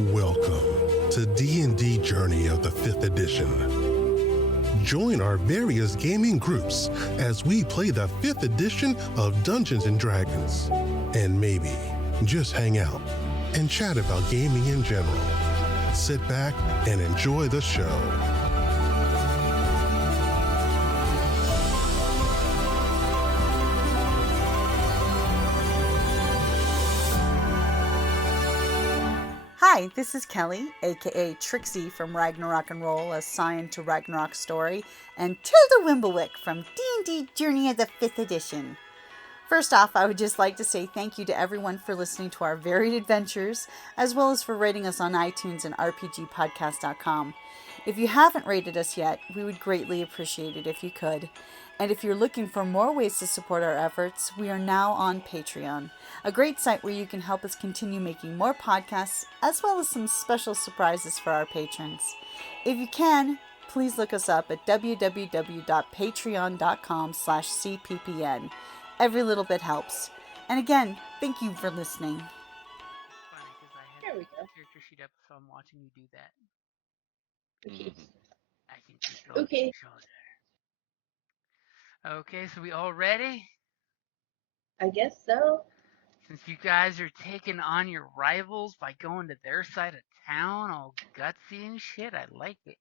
Welcome to D&D Journey of the 5th edition. Join our various gaming groups as we play the 5th edition of Dungeons & Dragons. And maybe just hang out and chat about gaming in general. Sit back and enjoy the show. Hi, this is Kelly, aka Trixie from Ragnarok and Roll, assigned to Ragnarok Story, and Tilda Wimblewick from D&D Journey of the 5th edition. First off, I would just like to say thank you to everyone for listening to our varied adventures, as well as for rating us on iTunes and rpgpodcast.com. If you haven't rated us yet, we would greatly appreciate it if you could. And if you're looking for more ways to support our efforts, we are now on Patreon, a great site where you can help us continue making more podcasts, as well as some special surprises for our patrons. If you can, please look us up at www.patreon.com/cppn. Every little bit helps. And again, thank you for listening. Funny, because I had a character sheet up, so I'm watching you do that. Okay. I can control your shoulder. Okay, so we all ready? I guess so. Since you guys are taking on your rivals by going to their side of town, all gutsy and shit, I like it.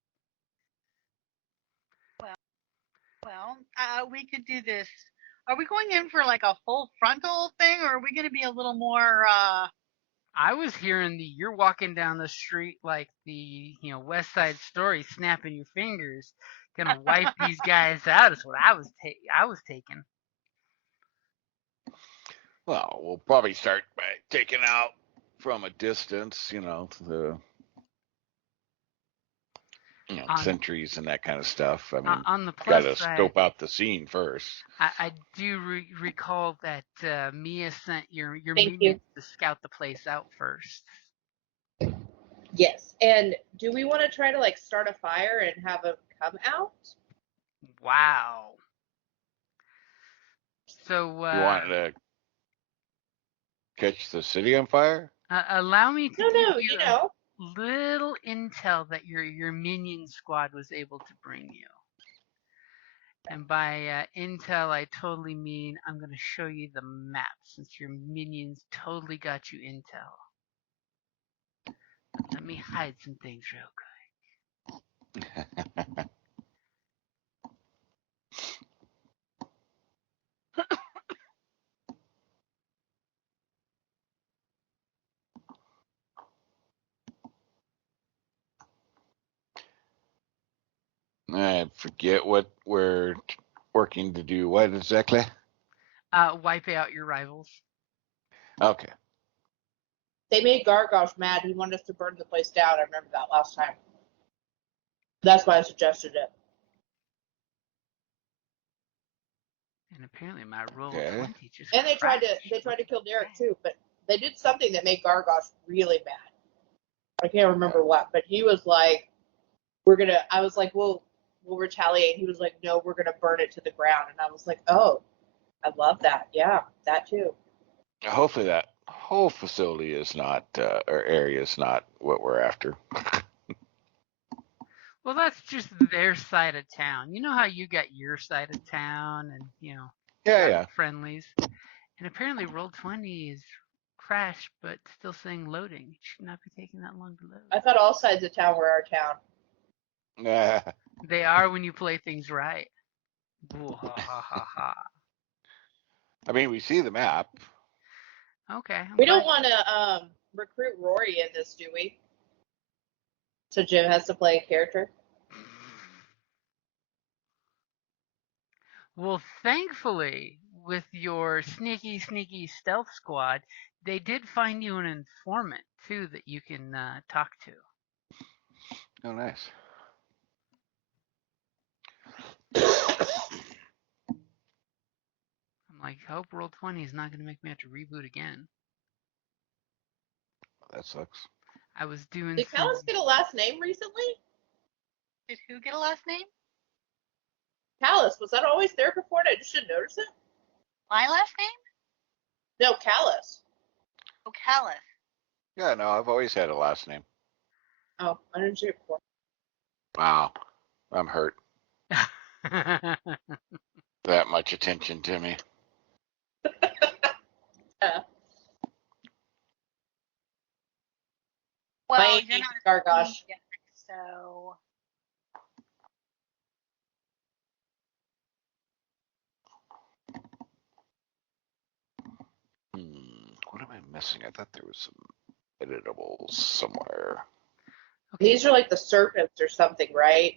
Well, we could do this. Are we going in for like a full frontal thing, or are we going to be a little more, I was hearing you're walking down the street like the, West Side Story, snapping your fingers, gonna wipe these guys out is what I was taking. Well, we'll probably start by taking out from a distance, the sentries and that kind of stuff. I mean, on the plus gotta side, scope out the scene first. I do recall that Mia sent your Thank minions to scout the place out first. Yes. And do we want to try to start a fire and have them come out? Wow. So You want to catch the city on fire? allow me to give you a No. little intel that your minion squad was able to bring you. And by intel, I totally mean I'm going to show you the map, since your minions totally got you intel. But let me hide some things real quick. I forget what we're working to do. What exactly? Wipe out your rivals. Okay. They made Gargosh mad. He wanted us to burn the place down. I remember that last time. That's why I suggested it. And apparently my roll Okay. 20 just And they tried crashed. to kill Derek too, but they did something that made Gargosh really mad. I can't remember what, but he was like, I was like, we'll retaliate. He was like, no, we're gonna burn it to the ground. And I was like, oh, I love that. Yeah, that too. Hopefully that whole facility is not, or area is not what we're after. Well, that's just their side of town. You know how you got your side of town and, Yeah. friendlies? And apparently Roll20 is crashed, but still saying loading. It should not be taking that long to load. I thought all sides of town were our town. They are when you play things right. Boo, ha, ha, ha, ha. I mean, we see the map. Okay. We don't want to recruit Rory in this, do we? So Jim has to play a character? Well, thankfully, with your sneaky stealth squad, they did find you an informant, too, that you can talk to. Oh, nice. I'm like, hope Roll20 is not going to make me have to reboot again. That sucks. I was doing Did Callus get a last name recently? did who get a last name? Callus, was that always there before and I just didn't notice it? My last name? No, Callus. Oh, Callus. Yeah, no, I've always had a last name. Oh, I didn't see it before. Wow, I'm hurt. That much attention to me. Yeah. Well, My you're name's not a Gargosh. queen yet, so What am I missing? I thought there was some editables somewhere. These are like the serpents or something, right?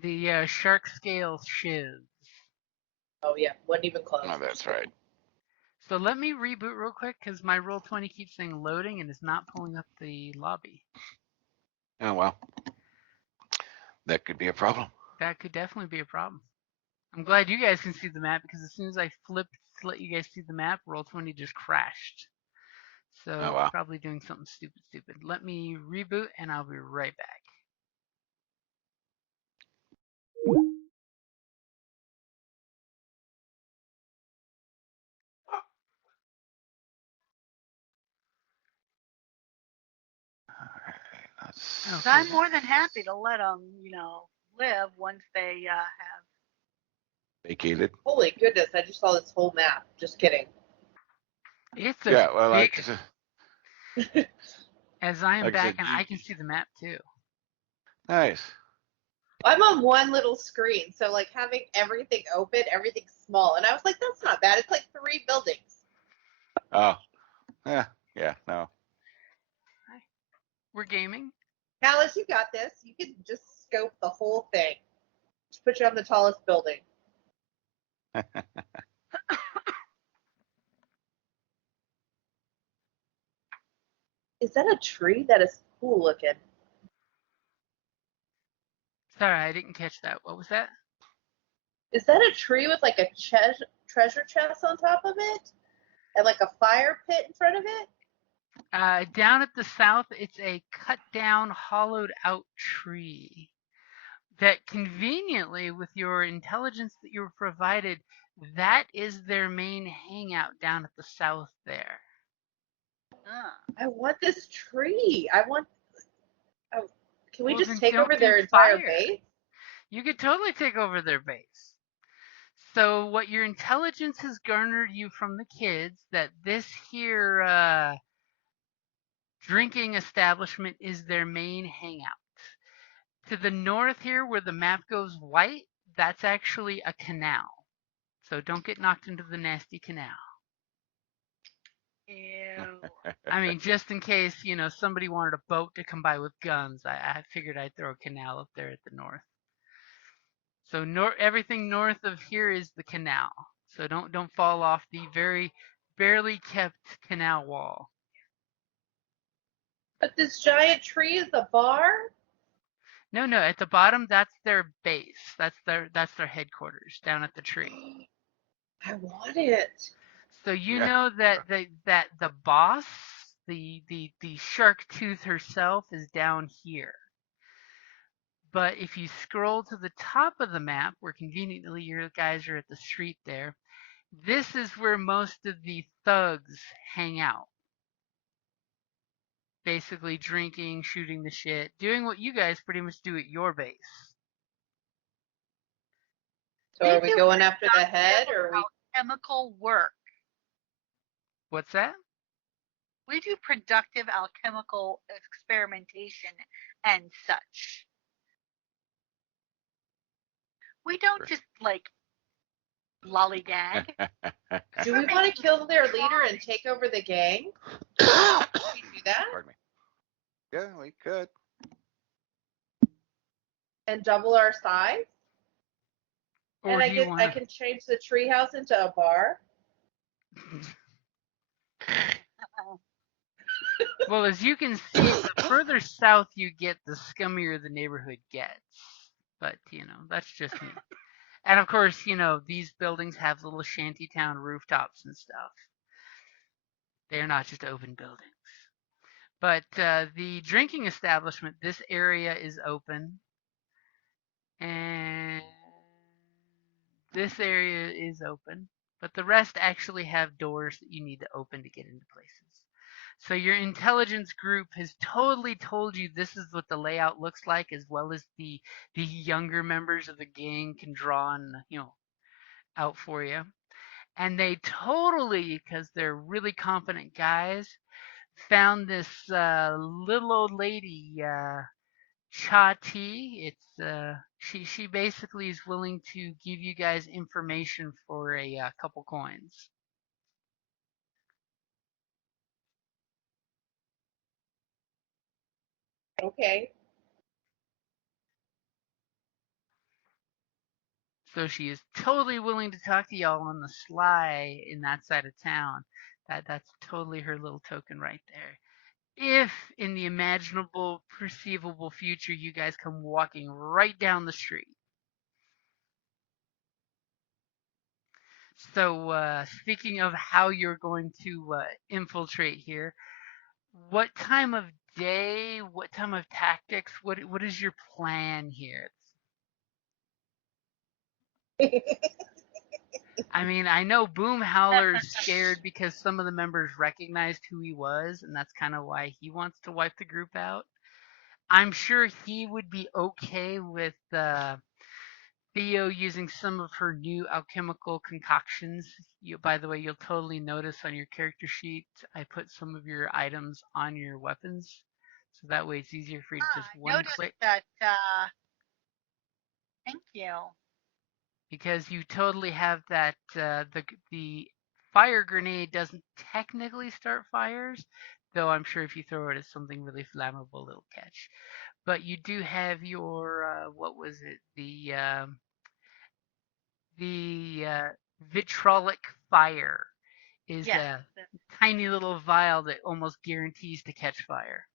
The shark scale shiz. Oh yeah, wasn't even close. Oh, that's right. So let me reboot real quick because my Roll20 keeps saying loading and is not pulling up the lobby. Oh, well. That could be a problem. That could definitely be a problem. I'm glad you guys can see the map because as soon as I flipped to let you guys see the map, Roll20 just crashed. So Oh, it's wow. probably doing something stupid. Let me reboot and I'll be right back. Let's... Okay, I'm more than happy to let them, live once they have. Vacated. Holy goodness, I just saw this whole map. Just kidding. it's Yeah, well, big as I am like I back said, and I can see the map too. nice. I'm on one little screen, so like having everything open, everything's small. And I was like, that's not bad. It's like 3 buildings. Oh, yeah, no. Hi. We're gaming. Alice, you got this. You can just scope the whole thing. Just put you on the tallest building. Is that a tree? That is cool looking. Sorry, I didn't catch that. What was that? Is that a tree with like a treasure chest on top of it? And like a fire pit in front of it? Down at the south, it's a cut down, hollowed out tree that conveniently, with your intelligence that you were provided, that is their main hangout down at the south there. I want this tree. I want. Oh, can we Well, just then take don't over do their entire fire. base? You could totally take over their base. So what your intelligence has garnered you from the kids, that this here drinking establishment is their main hangout. To the north here, where the map goes white, that's actually a canal. So don't get knocked into the nasty canal. Ew. I mean, just in case, somebody wanted a boat to come by with guns, I figured I'd throw a canal up there at the north. So everything north of here is the canal. So don't fall off the very barely kept canal wall. But this giant tree is a bar? No, at the bottom that's their base. That's their headquarters down at the tree. I want it. So you Yeah. know that the boss, the shark tooth herself is down here. But if you scroll to the top of the map, where conveniently your guys are at the street there, this is where most of the thugs hang out. Basically drinking, shooting the shit, doing what you guys pretty much do at your base. So are we going after the head or are we? Alchemical work. What's that? We do productive alchemical experimentation and such. We don't just like lollygag. Do we want to kill their leader and take over the gang? Can we do that? Pardon me. Yeah, we could. And double our size? Or And do I can change the treehouse into a bar? Well, as you can see, the further south you get, the scummier the neighborhood gets. But, that's just me. And of course, these buildings have little shantytown rooftops and stuff. They're not just open buildings. But the drinking establishment, this area is open. And this area is open. But the rest actually have doors that you need to open to get into places. So your intelligence group has totally told you this is what the layout looks like, as well as the younger members of the gang can draw and out for you. And they totally, because they're really confident guys, found this little old lady, Cha Ti. She basically is willing to give you guys information for a couple coins. Okay. So she is totally willing to talk to y'all on the sly in that side of town. That's totally her little token right there. If in the imaginable, perceivable future you guys come walking right down the street. So speaking of how you're going to infiltrate here, what time of day, what time of tactics, what is your plan here? I mean, I know Boomhowler is scared because some of the members recognized who he was, and that's kind of why he wants to wipe the group out. I'm sure he would be okay with Theo using some of her new alchemical concoctions. By the way, you'll totally notice on your character sheet, I put some of your items on your weapons, so that way it's easier for you to just I one noticed click. that. Thank you. Because you totally have that the fire grenade doesn't technically start fires, though I'm sure if you throw it at something really flammable it'll catch. But you do have your what was it, the vitrolic fire is Yes. a tiny little vial that almost guarantees to catch fire.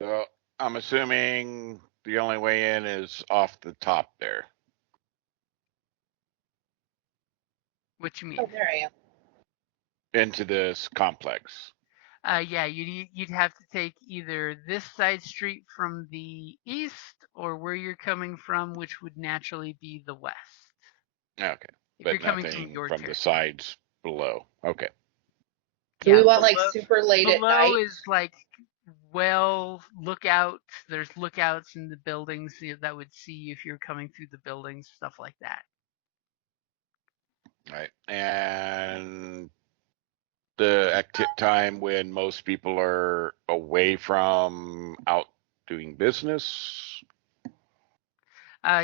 So I'm assuming the only way in is off the top there. What you Oh, mean? there I am. Into this complex. Yeah, you'd have to take either this side street from the east or where you're coming from, which would naturally be the west. Okay. If you're But coming from nothing your from the territory. sides below. Okay. Do we Yeah, want like super late at below night? is like lookouts. There's lookouts in the buildings that would see if you're coming through the buildings, stuff like that. Right. And the time when most people are away from out doing business.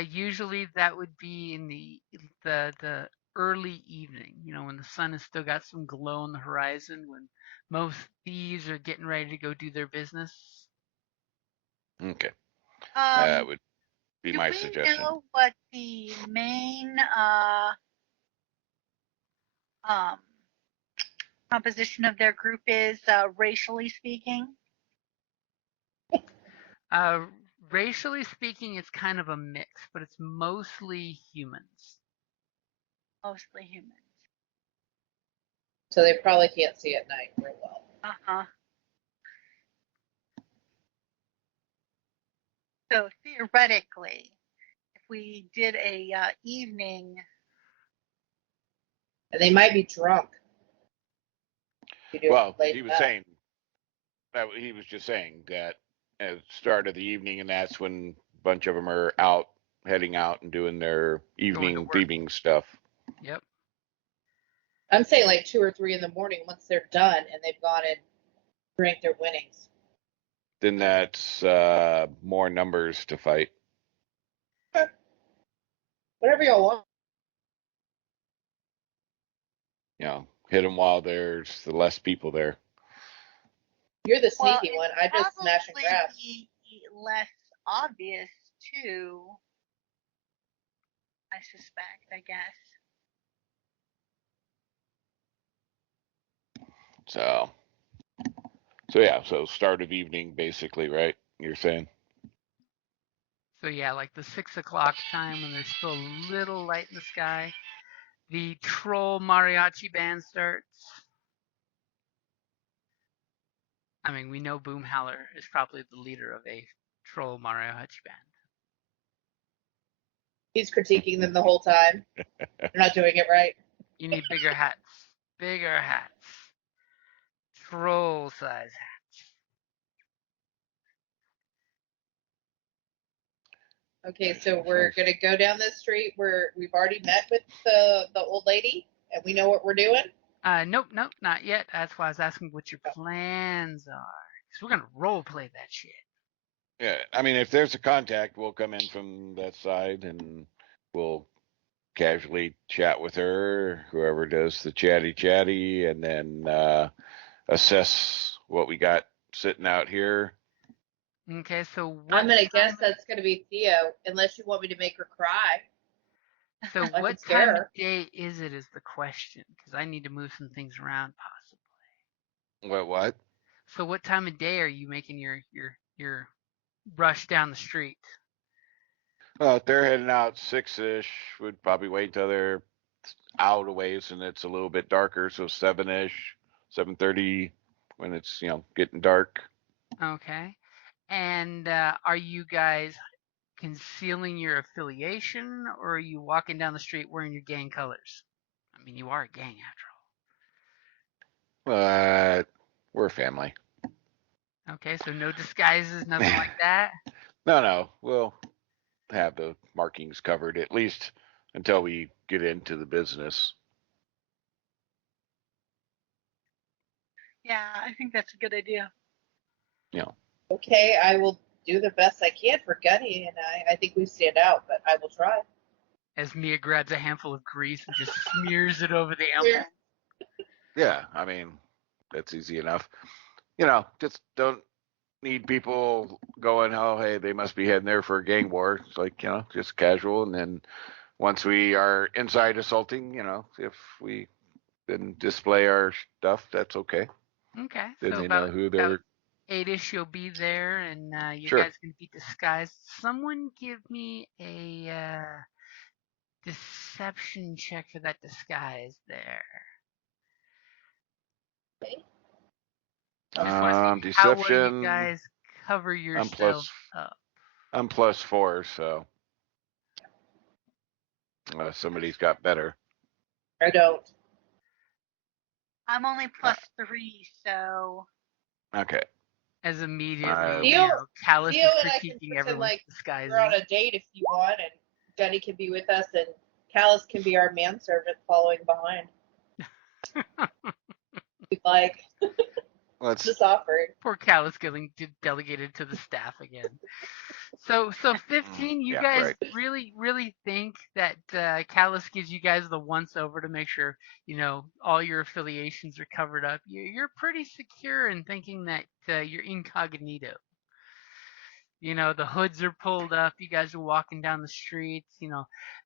Usually that would be in the early evening, when the sun has still got some glow on the horizon, when most thieves are getting ready to go do their business. Okay. That Um, would be do my we suggestion. know what the main um, composition of their group is, racially speaking? Uh, Racially speaking, it's kind of a mix, but it's mostly humans. Mostly humans. So they probably can't see at night real well. Uh-huh. So theoretically, if we did a evening, And they might be drunk. Well, he was saying that he was just saying that at the start of the evening, and that's when a bunch of them are out, heading out and doing their evening thieving stuff. Yep. I'm saying like 2 or 3 in the morning once they're done and they've gone and drank their winnings. Then that's more numbers to fight. Whatever y'all want. Hit them while there's the less people there. You're the well, sneaky one. I just smash and grab. Be less obvious too. I suspect. I guess. So yeah, so start of evening basically, right? You're saying? So yeah, like the 6 o'clock time when there's still a little light in the sky, the troll mariachi band starts. I mean, we know Boomhowler is probably the leader of a troll mariachi band. He's critiquing them the whole time. They're not doing it right. You need bigger hats. Bigger hats. Troll size hats. Okay, so we're gonna go down this street where we've already met with the old lady, and we know what we're doing. Nope, not yet. That's why I was asking what your plans are. Because we're gonna role play that shit. Yeah, I mean, if there's a contact, we'll come in from that side and we'll casually chat with her, whoever does the chatty, and then assess what we got sitting out here. Okay, so what? I'm gonna guess that's gonna be Theo, unless you want me to make her cry. So I what could scare time of her. day is it? Is the question? Because I need to move some things around possibly. What? So what time of day are you making your rush down the street? Well, if they're heading out 6-ish, we'd probably wait till they're out a ways and it's a little bit darker, so 7-ish, 7:30 when it's getting dark. Okay. And are you guys concealing your affiliation, or are you walking down the street wearing your gang colors? I mean, you are a gang after But we're family. all. Okay, so no disguises, nothing like that? No, we'll have the markings covered at least until we get into the business. Yeah, I think that's a good idea. Okay, I will do the best I can for Gunny, and I think we stand out, but I will try. As Mia grabs a handful of grease and just smears it over the emblem. Yeah, I mean, that's easy enough. Just don't need people going, oh, hey, they must be heading there for a gang war. It's like, just casual. And then once we are inside assaulting, if we then display our stuff, that's okay. Okay, Then so they know who they're. 8-ish you'll be there, and you Sure. guys can be disguised. Someone give me a deception check for that disguise there. Just want to see how well you Deception. guys cover yourselves up. I'm +4, so somebody's got better. I don't. I'm only +3, so. Okay. As immediately, Callus Theo is and I can critiquing pretend everyone's like disguises. we're on a date if you want, and Gunny can be with us, and Callus can be our manservant following behind. Like, just offering. Poor Callus getting delegated to the staff again. So 15, you guys really think that Callus gives you guys the once over to make sure, all your affiliations are covered up. You're pretty secure in thinking that you're incognito. The hoods are pulled up. You guys are walking down the streets.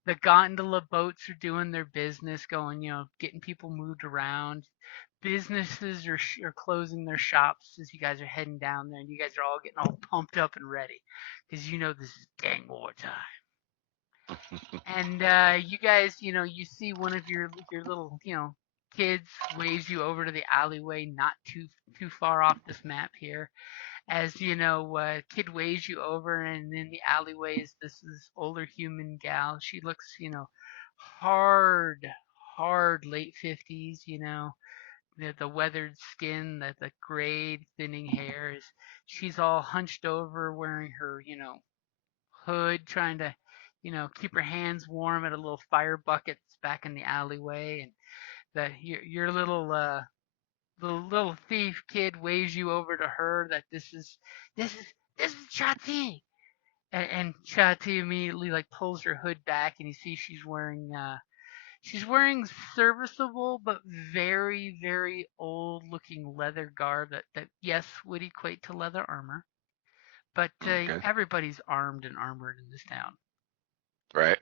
The gondola boats are doing their business, going, getting people moved around. Businesses are closing their shops as you guys are heading down there, and you guys are all getting all pumped up and ready because this is gang war time. And you guys, you see one of your little, kids waves you over to the alleyway, not too far off this map here. As kid waves you over, and in the alleyway is this older human gal. She looks, hard late 50s. The weathered skin, the gray thinning hair. She's all hunched over, wearing her hood, trying to keep her hands warm at a little fire bucket that's back in the alleyway. And your little thief kid waves you over to her that this is Chati. And Chati immediately pulls her hood back, and you see she's wearing serviceable but very, very old looking leather garb that yes would equate to leather armor. But everybody's armed and armored in this town. Right.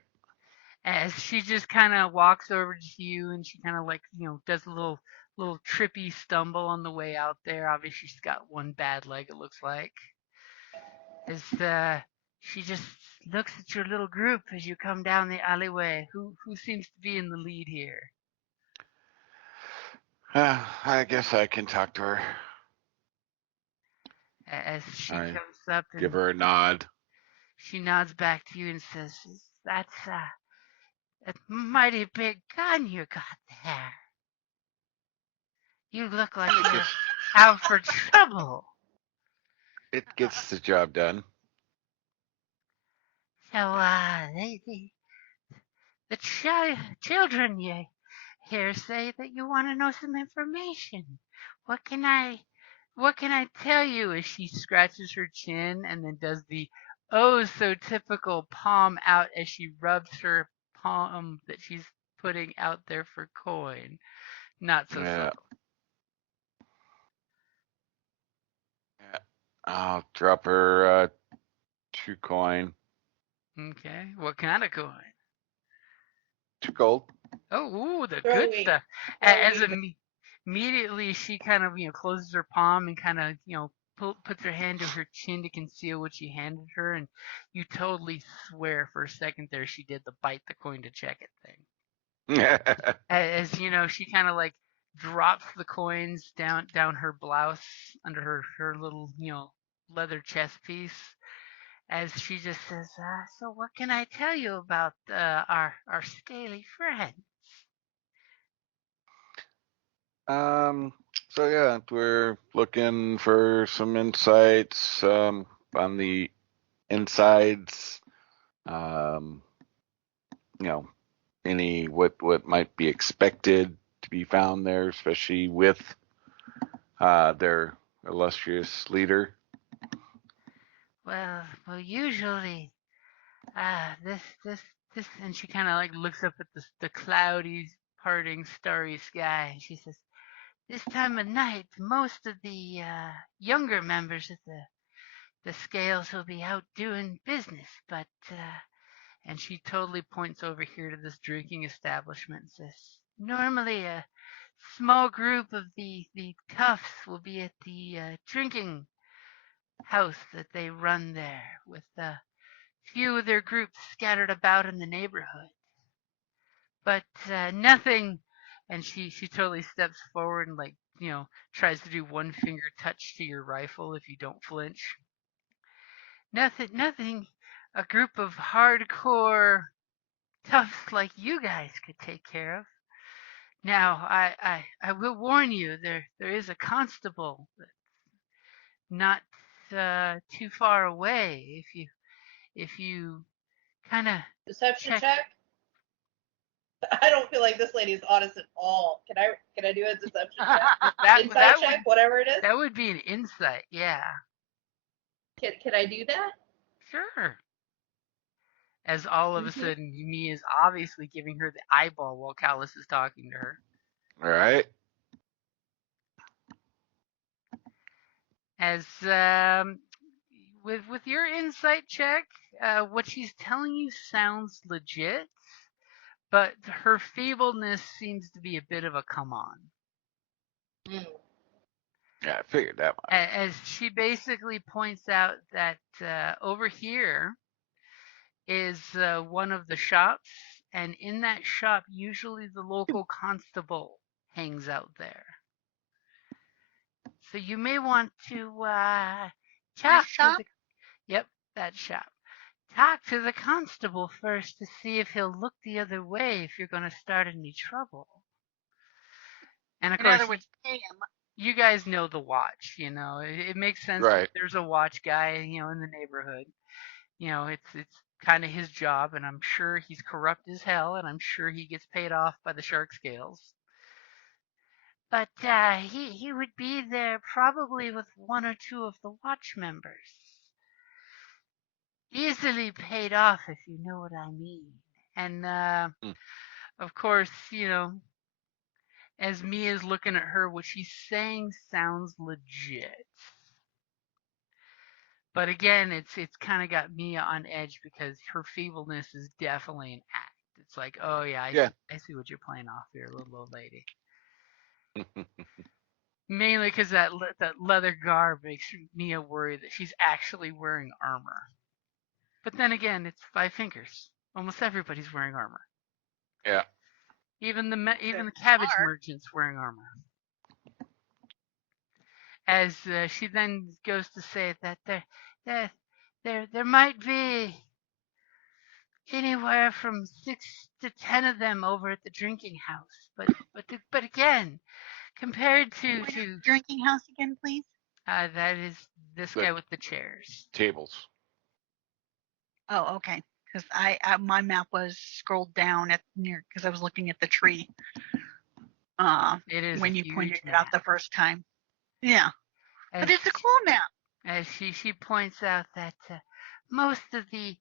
As she just kind of walks over to you, and she kind of does a little trippy stumble on the way out there. Obviously she's got one bad leg, it looks like. As she just looks at your little group as you come down the alleyway. Who seems to be in the lead here? I guess I can talk to her. As she comes up and give her a nod. She nods back to you and says, a mighty big gun you got there. You look like It you're gets, out for trouble. it gets the job done. So, the children you here say that you want to know some information. What can I tell you? As she scratches her chin and then does the oh so typical palm out as she rubs her palm that she's putting out there for coin. Not so Yeah. subtle. Yeah. I'll drop her 2 coin, Okay, what kind of coin? 2 gold. Oh, ooh, the good Throwing, stuff. As throwing. immediately she kind of closes her palm and kind of puts her hand to her chin to conceal what she handed her, and you totally swear for a second there she did the bite the coin to check it thing. As she kind of like drops the coins down her blouse under her little leather chest piece. As she just says, so what can I tell you about our scaly friend? um. So yeah, we're looking for some insights on the insides. Um, you know, any what might be expected to be found there, especially with their illustrious leader. Well, usually, this, and she kind of like looks up at the cloudy, parting, starry sky, and she says, "This time of night, most of the younger members of the scales will be out doing business, but and she totally points over here to this drinking establishment and says, normally a small group of the toughs will be at the drinking house that they run there, with a few of their groups scattered about in the neighborhood. But nothing," and she totally steps forward and tries to do one finger touch to your rifle if you don't flinch. Nothing a group of hardcore toughs like you guys could take care of. Now, I will warn you, there is a constable not too far away. If you kind of Deception check, check. I don't feel like this lady is honest at all. Can I do a deception check? that Insight check, whatever it is. that would be an insight. Yeah, Can I do that? sure. As all of a Mm-hmm. sudden, Mia is obviously giving her the eyeball while Callus is talking to her. All right. As with your insight check, what she's telling you sounds legit, but her feebleness seems to be a bit of a come on. Mm. Yeah, I figured that one. As she basically points out that over here is one of the shops, and in that shop, usually the local constable hangs out there. So you may want to talk to shop? the yep, that shop. Talk to the constable first to see if he'll look the other way if you're going to start any trouble. And of In course, other words, pay him. you guys know the watch. It makes sense that Right. there's a watch guy, in the neighborhood. It's kind of his job, and I'm sure he's corrupt as hell, and I'm sure he gets paid off by the shark scales. But he would be there probably with one or two of the watch members. Easily paid off, if you know what I mean. And Mm. of course, as Mia's looking at her, what she's saying sounds legit. But again, it's kind of got Mia on edge because her feebleness is definitely an act. It's like, oh yeah, Yeah. I see what you're playing off here, little old lady. Mainly because that leather garb makes Mia worry that she's actually wearing armor. But then again, it's 5 fingers. Almost everybody's wearing armor. Yeah. Even the cabbage merchant's wearing armor. As she then goes to say that there might be anywhere from 6 to 10 of them over at the drinking house. But again, compared Where's the drinking house again, please? that is this The- guy with the chairs. Tables. Oh, okay. Because my map was scrolled down because I was looking at the tree. It is when a you huge pointed it map. out the first time. Yeah, As but it's a cool map. as she points out that most of the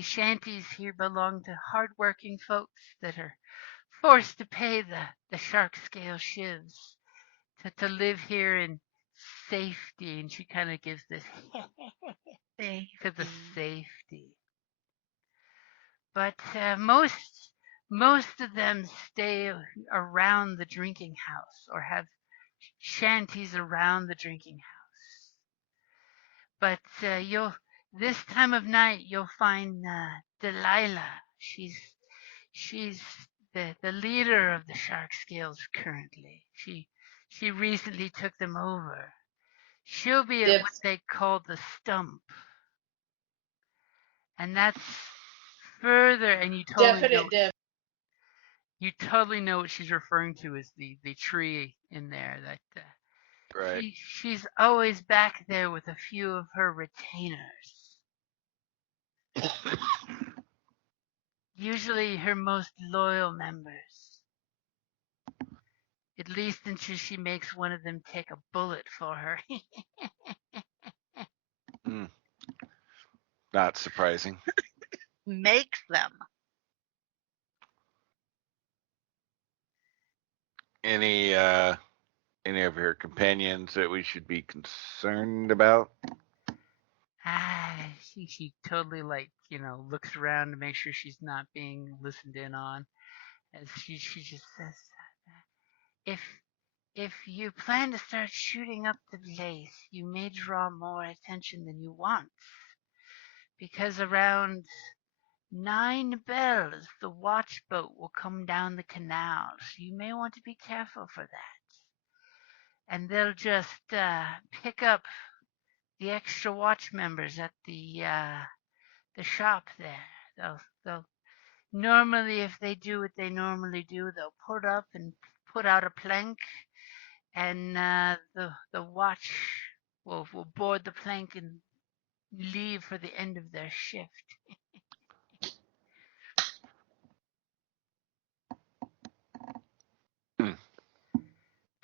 shanties here belong to hardworking folks that are forced to pay the shark scale shivs to live here in safety, and she kind of gives this to the safety. But most of them stay around the drinking house or have shanties around the drinking house. But this time of night you'll find Delilah. She's the leader of the shark scales currently. She recently took them over. She'll be at what Dibs. they call the stump, and that's further. And Definite dibs. you totally know what she's referring to as the tree in there. That Right. she's always back there with a few of her retainers. Usually her most loyal members. At least until she makes one of them take a bullet for her. Not surprising. Makes them. Any of her companions that we should be concerned about? She totally looks around to make sure she's not being listened in on. As she just says, if if you plan to start shooting up the place, you may draw more attention than you want. Because around 9 bells, the watch boat will come down the canal, so you may want to be careful for that. And they'll just pick up the extra watch members at the shop there. They'll normally, if they do what they normally do, they'll put up and put out a plank, and the watch will board the plank and leave for the end of their shift.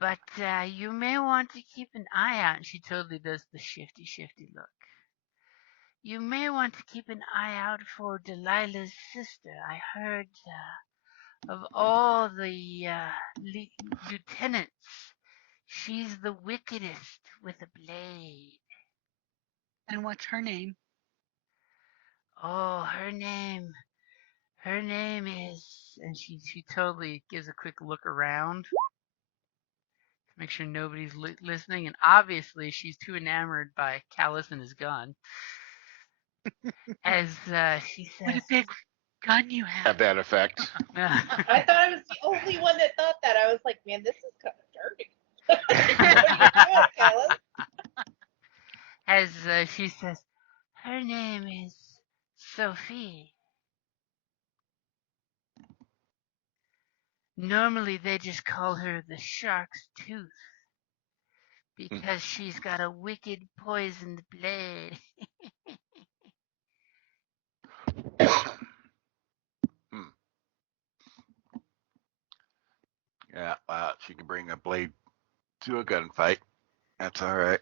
But you may want to keep an eye out. And she totally does the shifty look. You may want to keep an eye out for Delilah's sister. I heard of all the lieutenants, she's the wickedest with a blade. And what's her name? Oh, her name is, and she totally gives a quick look around to make sure nobody's listening, and obviously she's too enamored by Callus and his gun. As she says, What a big gun you have. Have that effect. I thought I was the only one that thought that. I was like, man, this is kind of dirty. What are you doing, Alice? As she says, her name is Sophie. Normally they just call her the Shark's Tooth because she's got a wicked poisoned blade. Yeah, well, she can bring a blade to a gunfight. That's all right.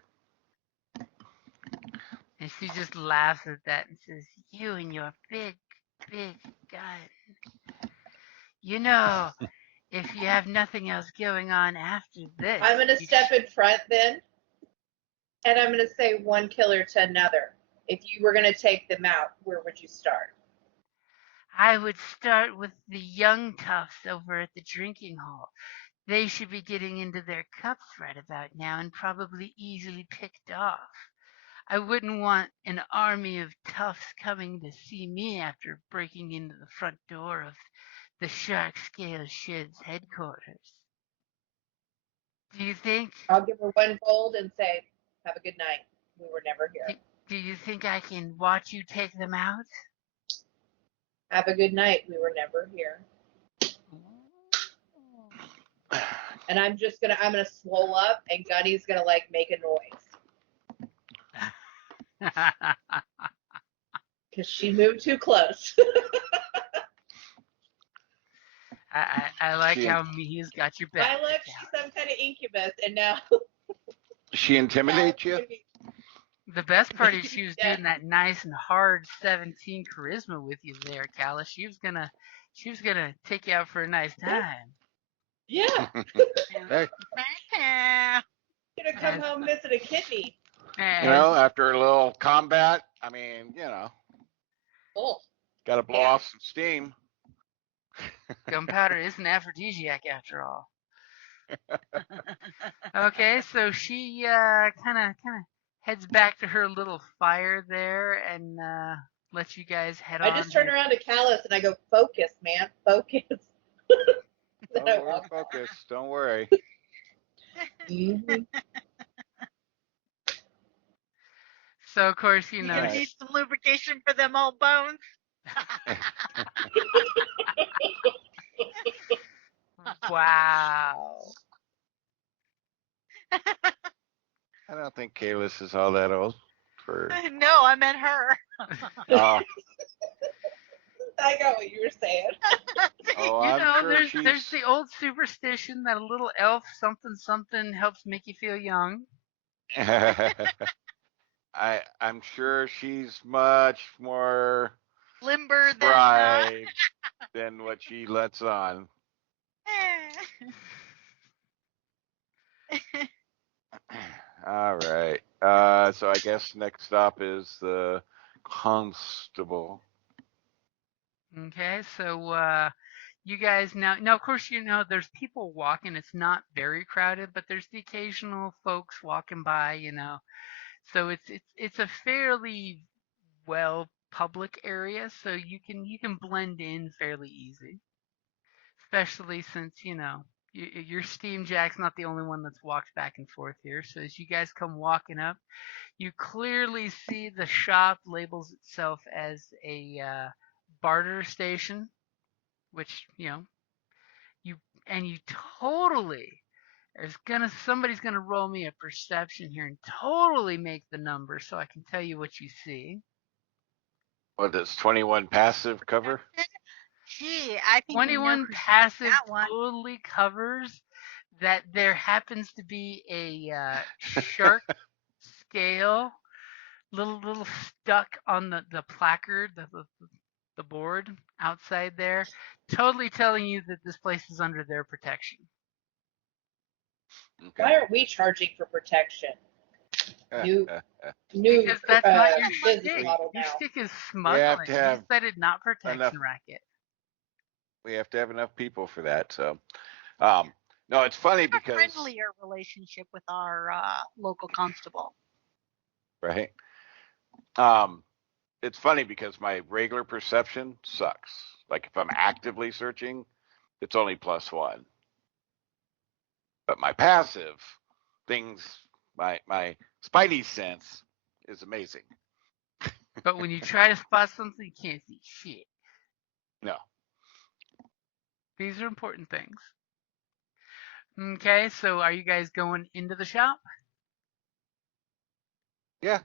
And she just laughs at that and says, you and your big gun. You know, if you have nothing else going on after this. I'm going to step in front then, and I'm going to say one killer to another. If you were going to take them out, where would you start? I would start with the young toughs over at the drinking hall. They should be getting into their cups right about now and probably easily picked off. I wouldn't want an army of toughs coming to see me after breaking into the front door of the Shark Scale Shed's headquarters. Do you think? I'll give her 1 gold and say, have a good night. We were never here. Do you think I can watch you take them out? Have a good night. We were never here. And I'm gonna swole up, and Gunny's gonna like make a noise because she moved too close. I like how Mia's got your back. I look, she's some kind of incubus, and now She intimidates you? The best part is she was Yeah. doing that nice and hard 17 charisma with you there, Callus. She was gonna take you out for a nice time. Yeah. Hey, Gonna come home missing a kidney. after a little combat, I mean, Oh. got to blow off some steam. Gunpowder is an aphrodisiac after all. Okay, so she kind of heads back to her little fire there and lets you guys head on. I just turn around to Callus and I go, "Focus, man, focus." We're focused. Don't worry. Mm-hmm. So of course you You need some lubrication for them old bones. Wow. I don't think Kalis is all that old. No, I meant her. Oh, I got what you were saying. I'm sure there's the old superstition that a little elf something helps make you feel young. I'm sure she's much more limber than what she lets on. All right. So I guess next stop is the constable. Okay, so you guys now of course there's people walking. It's not very crowded, but there's the occasional folks walking by, So it's a fairly well public area, so you can blend in fairly easy. Especially since, your Steam Jack's not the only one that's walked back and forth here. So as you guys come walking up, you clearly see the shop labels itself as a barter station, which, you totally somebody's gonna roll me a perception here and totally make the number so I can tell you what you see. What does 21 passive cover? Gee, I think 21 passive totally covers that there happens to be a shark scale little stuck on the placard, the board outside there, totally telling you that this place is under their protection. Okay. Why aren't we charging for protection? New Because that's not your business stick. model now. Your stick is smuggling. You said it, not protection racket. We have to have enough people for that. So, no, it's funny because a friendlier relationship with our local constable. Right. It's funny because my regular perception sucks. Like if I'm actively searching, it's only +1. But my passive my spidey sense is amazing. But when you try to spot something, you can't see shit. No. These are important things. Okay, so are you guys going into the shop? Yeah.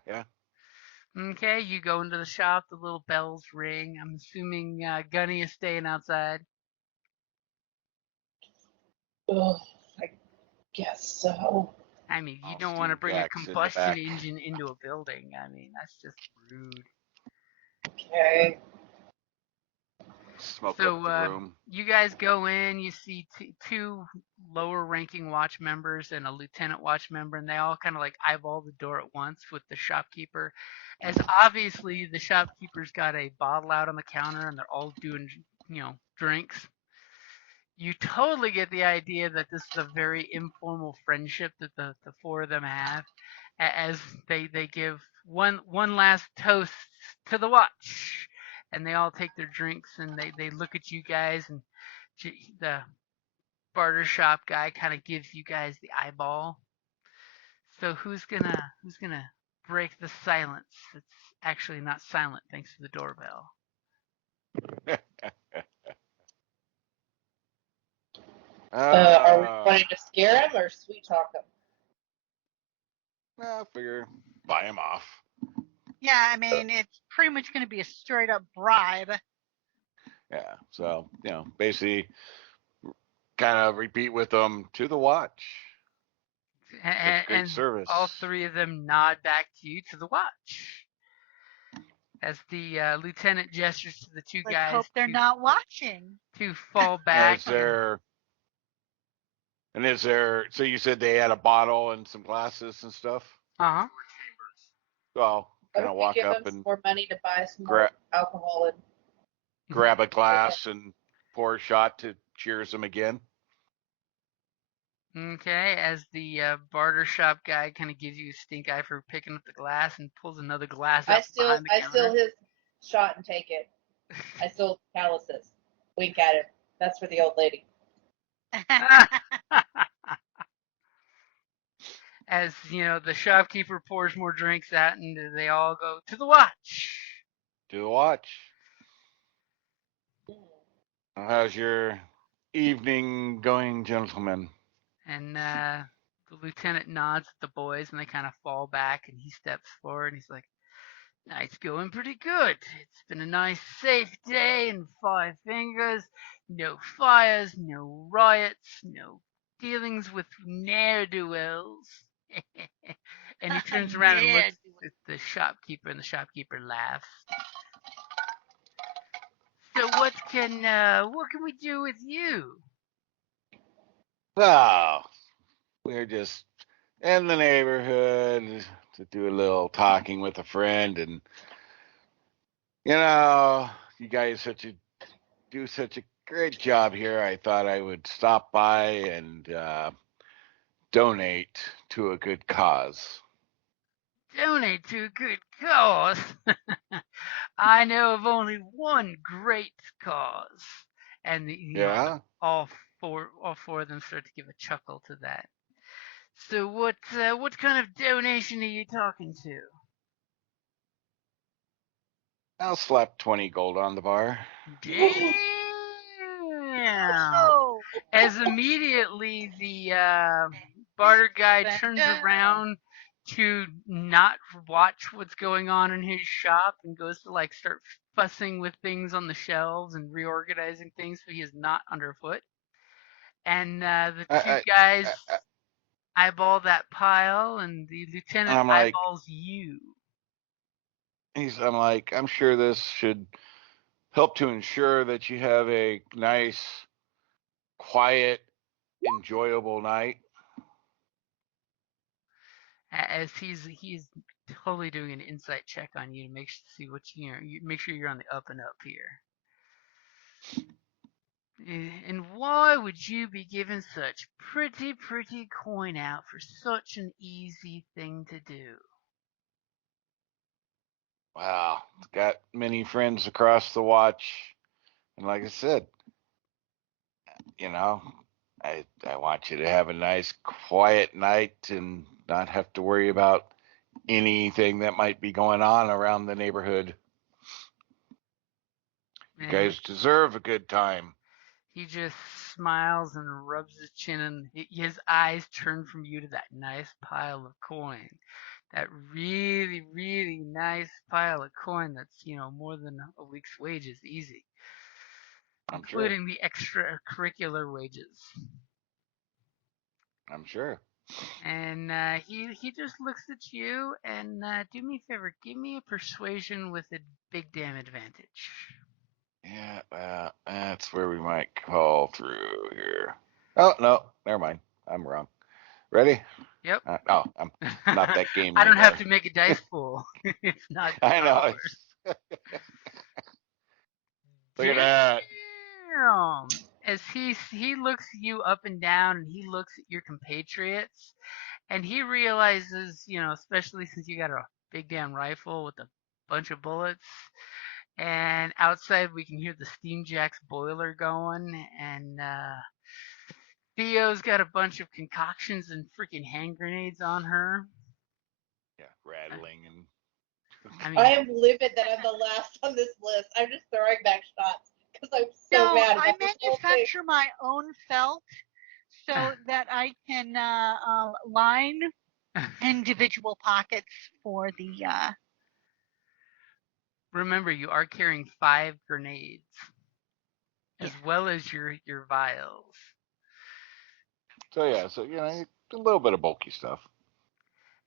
Okay, you go into the shop, the little bells ring. I'm assuming Gunny is staying outside. Oh, I guess so. I mean, you don't want to bring a combustion engine into a building. I mean, that's just rude. Okay. Smoke up the room. You guys go in, you see two lower ranking watch members and a lieutenant watch member, and they all kind of like eyeball the door at once with the shopkeeper, as obviously the shopkeeper's got a bottle out on the counter and they're all doing, drinks. You totally get the idea that this is a very informal friendship that the four of them have, as they give one last toast to the watch. And they all take their drinks and they look at you guys, and the barter shop guy kind of gives you guys the eyeball. So who's gonna break the silence? It's actually not silent thanks to the doorbell. Are we wanting to scare him or sweet talk him? I figure buy him off. Yeah, I mean, it's pretty much going to be a straight up bribe. Yeah. So, basically kind of repeat with them to the watch. Such great And service. all three of them nod back to you to the watch. As the lieutenant gestures to the two Let's guys hope they're not watching. to fall back. Is there, so you said they had a bottle and some glasses and stuff? Uh-huh. Well, kind of walk give up him some and more money to buy some more alcohol and grab a glass and pour a shot to cheers them again. Okay, as the barter shop guy kind of gives you a stink eye for picking up the glass and pulls another glass up behind the counter. I steal his shot and take it. I stole Callus's. Wink at it. That's for the old lady. As, the shopkeeper pours more drinks out and they all go to the watch. To the watch. How's your evening going, gentlemen? And the lieutenant nods at the boys and they kind of fall back and he steps forward and he's like, night's going pretty good. It's been a nice, safe day in Five Fingers. No fires, no riots, no dealings with ne'er-do-wells. And he turns around and looks at the shopkeeper, and the shopkeeper laughs. So what can we do with you? Oh, we're just in the neighborhood to do a little talking with a friend, and you guys do such a great job here. I thought I would stop by and donate to a good cause. Donate to a good cause? I know of only one great cause. And all four of them start to give a chuckle to that. So what kind of donation are you talking to? I'll slap 20 gold on the bar. Damn! As immediately the barter guy turns around to not watch what's going on in his shop and goes to start fussing with things on the shelves and reorganizing things so he is not underfoot. And the two guys eyeball that pile, and the lieutenant eyeballs you. I'm sure this should help to ensure that you have a nice, quiet, enjoyable night. As he's totally doing an insight check on you to make sure you're on the up and up here. And why would you be giving such pretty coin out for such an easy thing to do? Wow, got many friends across the watch, and like I said, I want you to have a nice, quiet night and not have to worry about anything that might be going on around the neighborhood. You guys deserve a good time. He just smiles and rubs his chin, and his eyes turn from you to that nice pile of coin. That really, really nice pile of coin that's, more than a week's wages easy. Including the extracurricular wages. I'm sure. And he just looks at you and do me a favor, give me a persuasion with a big damn advantage. Yeah, that's where we might call through here. Oh, no, never mind. I'm wrong. Ready? Yep. I'm not that game. I don't have to make a dice pool. It's not. I know. Look at that. Damn. As he looks you up and down, and he looks at your compatriots, and he realizes, especially since you got a big damn rifle with a bunch of bullets, and outside we can hear the Steam Jack's boiler going, and Theo's got a bunch of concoctions and freaking hand grenades on her. Yeah, rattling and I mean, I am livid that I'm the last on this list. I'm just throwing back shots because I'm so No, mad I about this whole thing. manufacture my own felt so that I can line individual pockets for the. remember, you are carrying 5 grenades as Yeah. well as your vials. So yeah, a little bit of bulky stuff.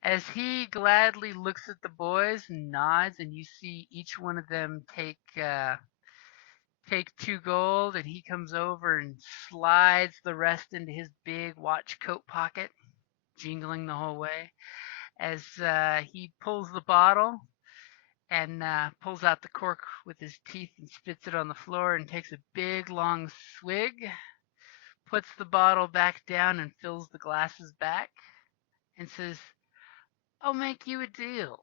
As he gladly looks at the boys and nods, and you see each one of them take 2 gold, and he comes over and slides the rest into his big watch coat pocket, jingling the whole way. As he pulls the bottle and pulls out the cork with his teeth and spits it on the floor and takes a big long swig, puts the bottle back down and fills the glasses back, and says, I'll make you a deal.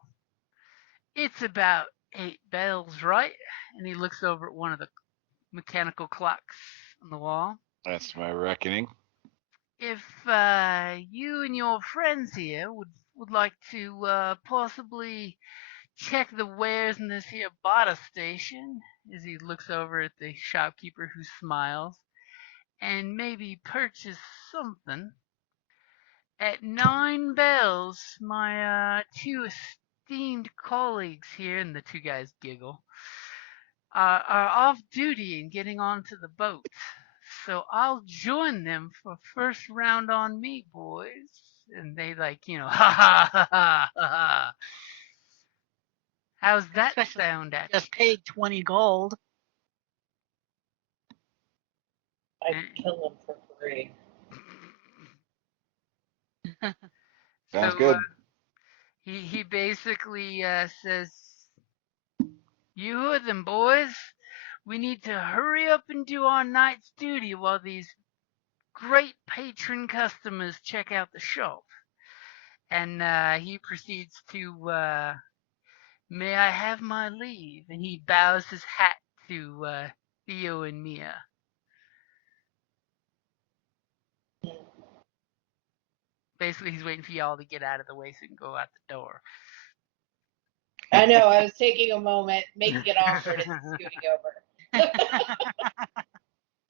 It's about 8 bells, right? And he looks over at one of the mechanical clocks on the wall. That's my reckoning. If you and your friends here would like to possibly check the wares in this here barter station, as he looks over at the shopkeeper who smiles, and maybe purchase something, at 9 bells, my 2 esteemed colleagues here, and the 2 guys giggle, are off duty and getting onto the boat. So I'll join them for first round on me, boys. And they ha ha ha ha ha. How's that Especially sound at just paid 20 gold. I'd kill him for free. Sounds So good. he basically says, you heard them, boys. We need to hurry up and do our night's duty while these great patron customers check out the shop. And he proceeds to, may I have my leave? And he bows his hat to Theo and Mia. Basically, he's waiting for y'all to get out of the way so he can go out the door. I know, I was taking a moment, making it awkward and scooting over.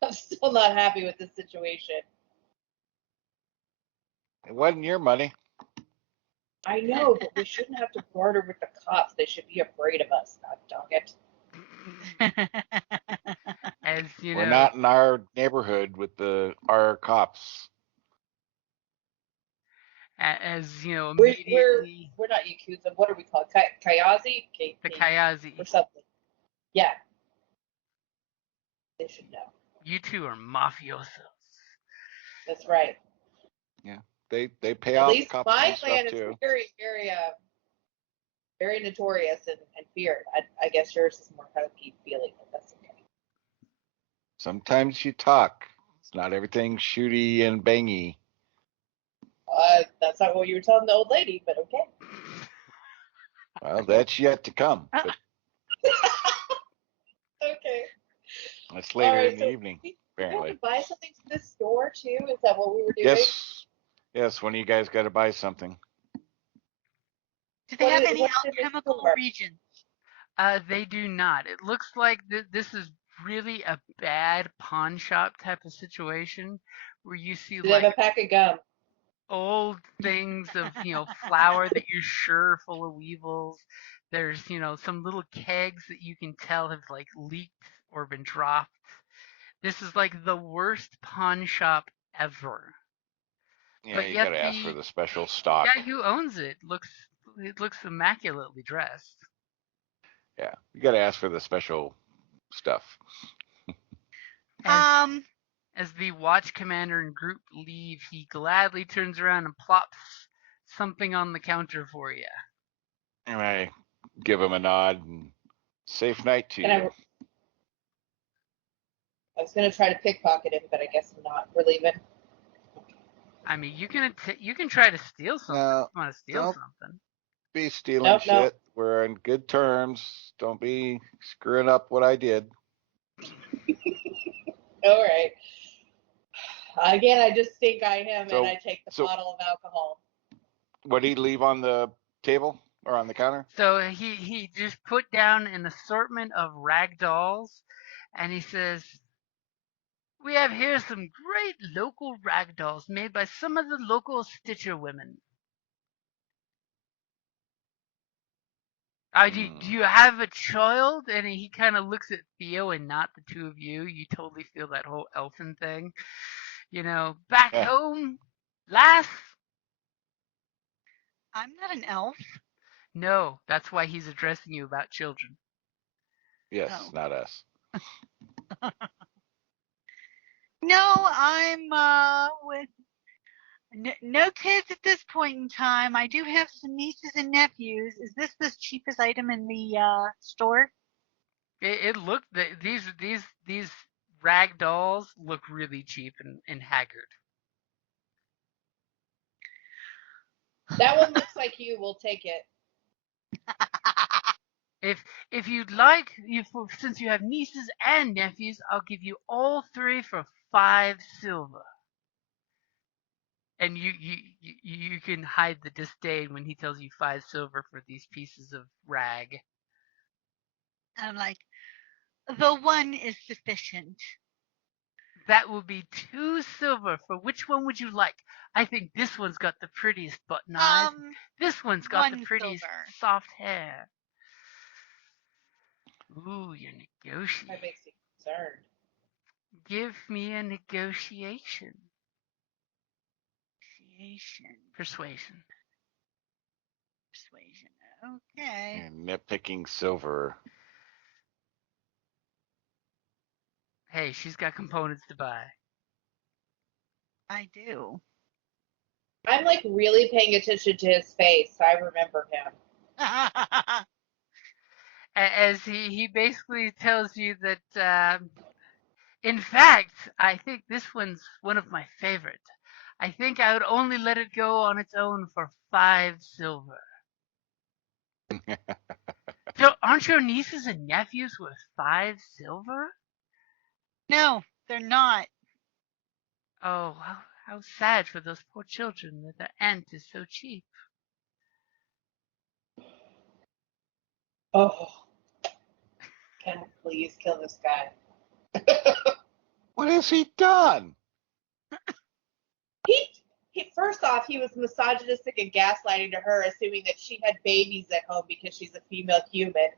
I'm still not happy with this situation. It wasn't your money. I know, but we shouldn't have to barter with the cops. They should be afraid of us. God dog it. As you We're know, not in our neighborhood with our cops. as you know, We're immediately not Yakuza. What are we called? Kayazi? the Kayazi. Or something. Yeah. They should know. You 2 are mafiosos. That's right. Yeah, they pay At off least cops my and stuff clan is too. very notorious and feared. I guess yours is more kind of keep feeling, but that's okay. Sometimes you talk. It's not everything shooty and bangy. That's not what you were telling the old lady, but okay. Well, that's yet to come. But Okay. that's later Right, in the evening, we apparently. have to buy something from this store too? Is that what we were doing? Yes. One of you guys got to buy something. Do they have any what's in this alchemical store? regions? They do not. It looks like this is really a bad pawn shop type of situation where you see Do they have like a pack of gum? old things of flour that you're sure are full of weevils. There's some little kegs that you can tell have like leaked or been dropped. This is like the worst pawn shop ever. Yeah, But you yet got to ask for the special stock. guy who owns it looks immaculately dressed. Yeah, you got to ask for the special stuff. As the watch commander and group leave, he gladly turns around and plops something on the counter for you. And I give him a nod and safe night to you. I was going to try to pickpocket him, but I guess I'm not. We're leaving. I mean, you can try to steal something if you want to steal don't something. Be stealing shit. No. We're on good terms. Don't be screwing up what I did. All right. Again, I just stink eye him So- and I take the bottle of alcohol. What did he leave on the table? or on the counter? So he just put down an assortment of rag dolls, and he says, "We have here some great local rag dolls made by some of the local stitcher women. Do you have a child?" And he kind of looks at Theo and not the two of you. You totally feel that whole elfin thing. Back Yeah. home, lass? I'm not an elf. No, that's why he's addressing you about children. Yes, Oh. not us. No, I'm with no kids at this point in time. I do have some nieces and nephews. Is this the cheapest item in the store? It looked these rag dolls look really cheap and haggard. That one looks like you. We'll take it. If you'd like, since you have nieces and nephews, I'll give you all three for 5 silver. And you can hide the disdain when he tells you 5 silver for these pieces of rag. I'm like, the one is sufficient. That will be 2 silver. For which one would you like? I think this one's got the prettiest button eyes. This one's got the 1 prettiest silver. soft hair. Ooh, you're negotiating. That makes me concerned. Give me a negotiation. Persuasion. Okay. And nitpicking silver. Hey, she's got components to buy. I do. I'm like really paying attention to his face. So I remember him. As he basically tells you that, in fact, I think this one's one of my favorite. I think I would only let it go on its own for 5 silver. So, aren't your nieces and nephews worth 5 silver? No, they're not. Oh, how sad for those poor children that their aunt is so cheap. Oh, can I please kill this guy? What has he done? He first off, he was misogynistic and gaslighting to her, assuming that she had babies at home because she's a female human.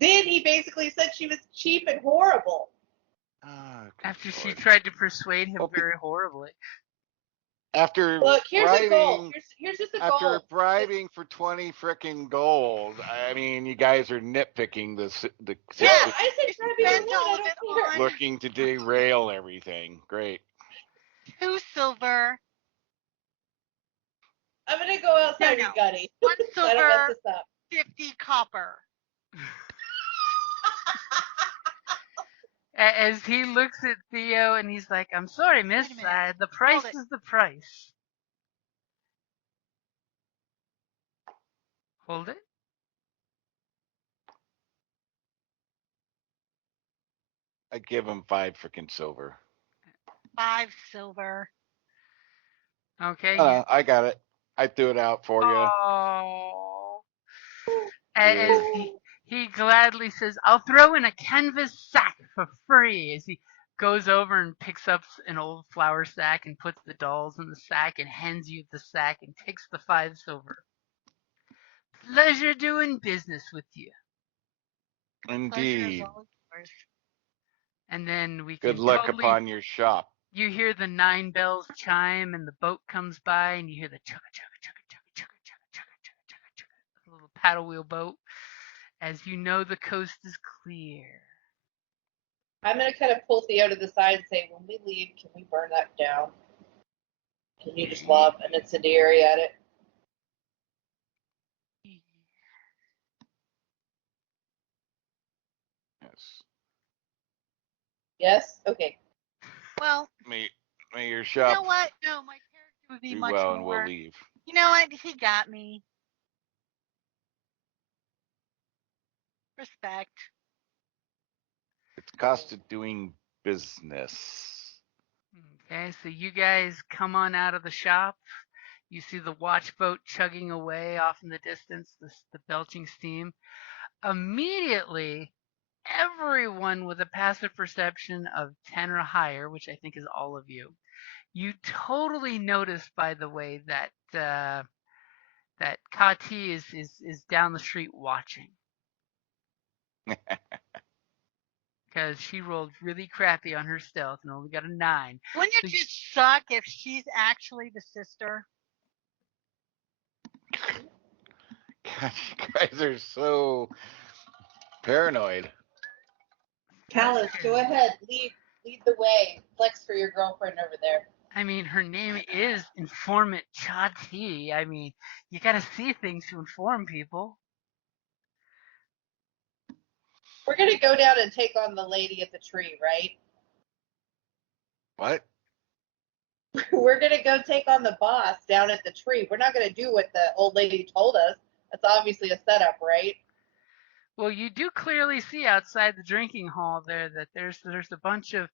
Then he basically said she was cheap and horrible. After she tried to persuade him very horribly. After Look, here's bribing, a goal. Here's just a after goal. bribing for 20 frickin' gold, I mean, you guys are nitpicking the Yeah, I said try to be Spent the all one. of I it don't care. on looking to derail everything. Great. 2 silver. I'm gonna go outside No. and gutty. 1 So I don't mess silver, this up. 50 copper. As he looks at Theo and he's like, "I'm sorry, miss. Wait a minute. The price Hold it. is the price." Hold it. I give him 5 frickin' silver. 5 silver. Okay. I got it. I threw it out for you. Oh. As he gladly says, "I'll throw in a canvas sack for free," as he goes over and picks up an old flour sack and puts the dolls in the sack and hands you the sack and takes the 5 silver. Pleasure doing business with you. Indeed. And then we Good can luck totally, upon your shop. you hear the 9 bells chime and the boat comes by and you hear the chugga chugga chugga chugga chugga chugga chugga chugga chugga chugga, the little paddle wheel boat, as you know the coast is clear. I'm gonna kind of pull Theo to the side and say, when we leave, can we burn that down? Can you just lob an incendiary at it? Yes. Yes? Okay. Well, May your you shop know what? No, my character would be do much well, more. and we'll leave. You know what? He got me. Respect. It's cost of doing business. Okay, so you guys come on out of the shop. You see the watch boat chugging away off in the distance, the belching steam. Immediately, everyone with a passive perception of 10 or higher, which I think is all of you, you totally notice, by the way, that Kati is down the street watching. Because she rolled really crappy on her stealth and only got a 9. Wouldn't So it just suck if she's actually the sister? Gosh, you guys are so paranoid. Callus, go ahead, lead the way. Flex for your girlfriend over there. I mean, her name is Informant Chati. I mean, you gotta see things to inform people. We're gonna go down and take on the lady at the tree, right? What? We're gonna go take on the boss down at the tree. We're not gonna do what the old lady told us. That's obviously a setup, right? Well, you do clearly see outside the drinking hall there that there's a bunch of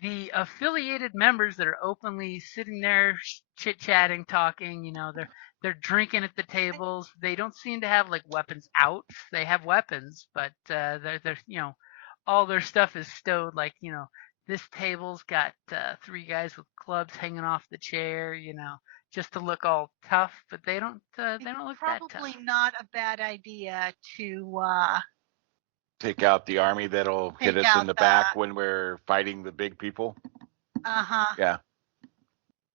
the affiliated members that are openly sitting there chit-chatting, talking. They're drinking at the tables. They don't seem to have like weapons out. They have weapons, but they're all their stuff is stowed. Like this table's got 3 guys with clubs hanging off the chair. Just to look all tough, but they don't look that tough. Probably not a bad idea to Take out the army that'll hit Take us in out the the- back when we're fighting the big people. Yeah.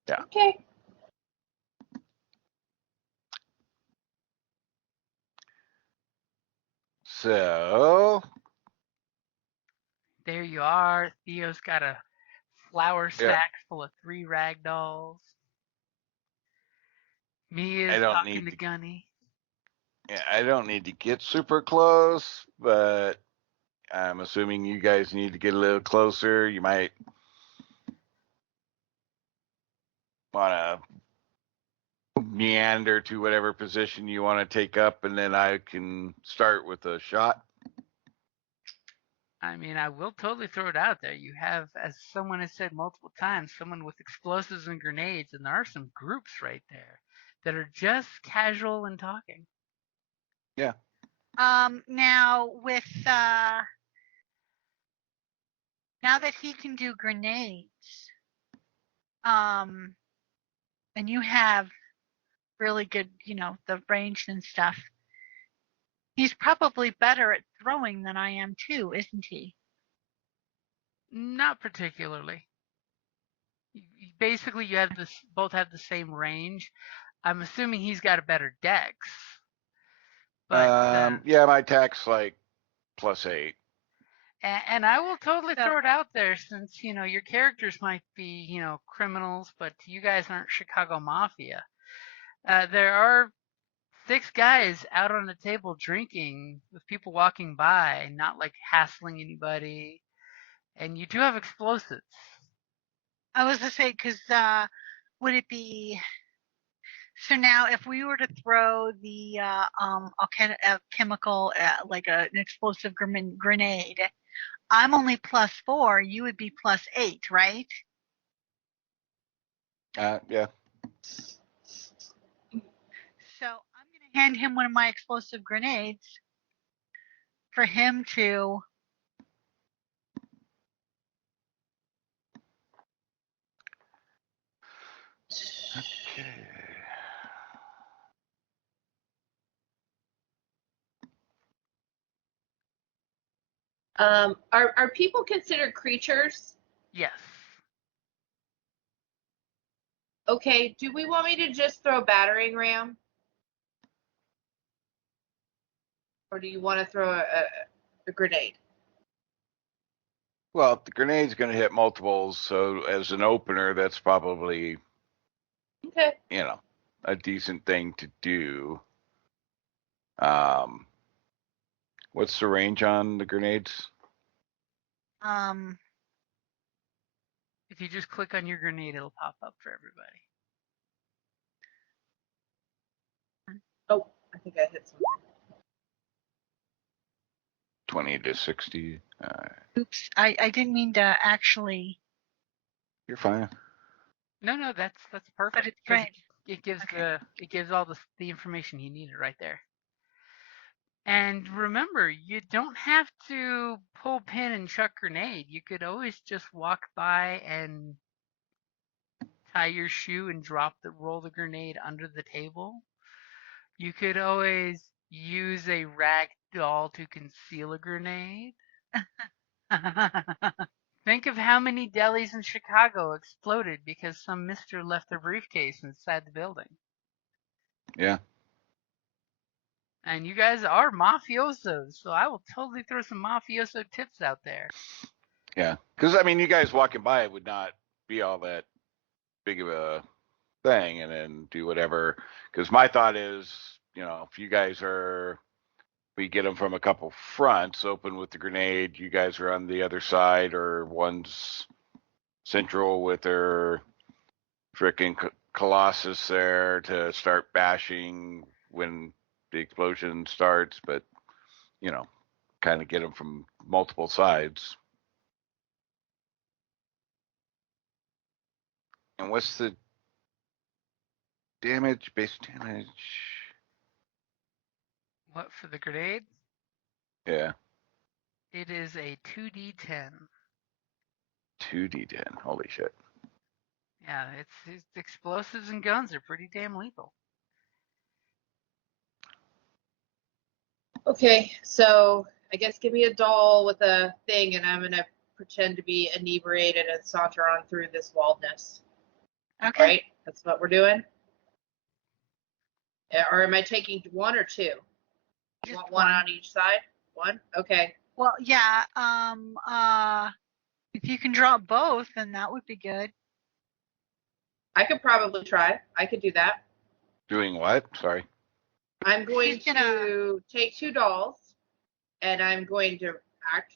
Okay. So, There you are. Theo's got a flour sack full of 3 rag dolls. Mia's I don't talking need to to- Gunny. yeah, I don't need to get super close, but I'm assuming you guys need to get a little closer. You might want to meander to whatever position you want to take up, and then I can start with a shot. I mean, I will totally throw it out there. You have, as someone has said multiple times, someone with explosives and grenades, and there are some groups right there that are just casual and talking. Yeah. now with now that he can do grenades, and you have really good, the range and stuff. He's probably better at throwing than I am too, isn't he? Not particularly. Basically, you have both have the same range. I'm assuming he's got a better dex. But Yeah, my attack's like +8. and I will totally throw it out there, since your characters might be criminals, but you guys aren't Chicago Mafia. There are 6 guys out on the table drinking with people walking by, not like hassling anybody. And you do have explosives. I was gonna say, because would it be so? Now, if we were to throw the chemical, like an explosive grenade, I'm only +4. You would be +8, right? Yeah. So I'm going to hand him one of my explosive grenades for him to. Okay. Are people considered creatures? Yes. Okay, do we want me to just throw a battering ram? Or do you want to throw a grenade? Well, the grenade's going to hit multiples, so as an opener, that's probably Okay. a decent thing to do. What's the range on the grenades? If you just click on your grenade, it'll pop up for everybody. Oh, I think I hit something. 20 to 60. Oops, I didn't mean to actually. You're fine. No, that's perfect. But it's right. it gives Okay. all the information he needed right there. And remember, you don't have to pull pin and chuck grenade. You could always just walk by and tie your shoe and roll the grenade under the table. You could always use a rag doll to conceal a grenade. Think of how many delis in Chicago exploded because some mister left their briefcase inside the building. Yeah. And you guys are mafiosos, so I will totally throw some mafioso tips out there. Yeah. Because, I mean, you guys walking by would not be all that big of a thing and then do whatever. Because my thought is, if you guys we get them from a couple fronts, open with the grenade, you guys are on the other side, or one's central with their freaking Colossus there to start bashing when the explosion starts, but, kind of get them from multiple sides. And what's the base damage? What for the grenade? Yeah. It is a 2d10. 2d10. Holy shit. Yeah, it's explosives and guns are pretty damn lethal. Okay, so I guess give me a doll with a thing, and I'm gonna pretend to be inebriated and saunter on through this wilderness. Okay. Right? That's what we're doing. Or am I taking one or two? You want one on each side? One? Okay. Well, yeah. If you can draw both, then that would be good. I could probably try. I could do that. Doing what? Sorry. I'm going to take two dolls, and I'm going to act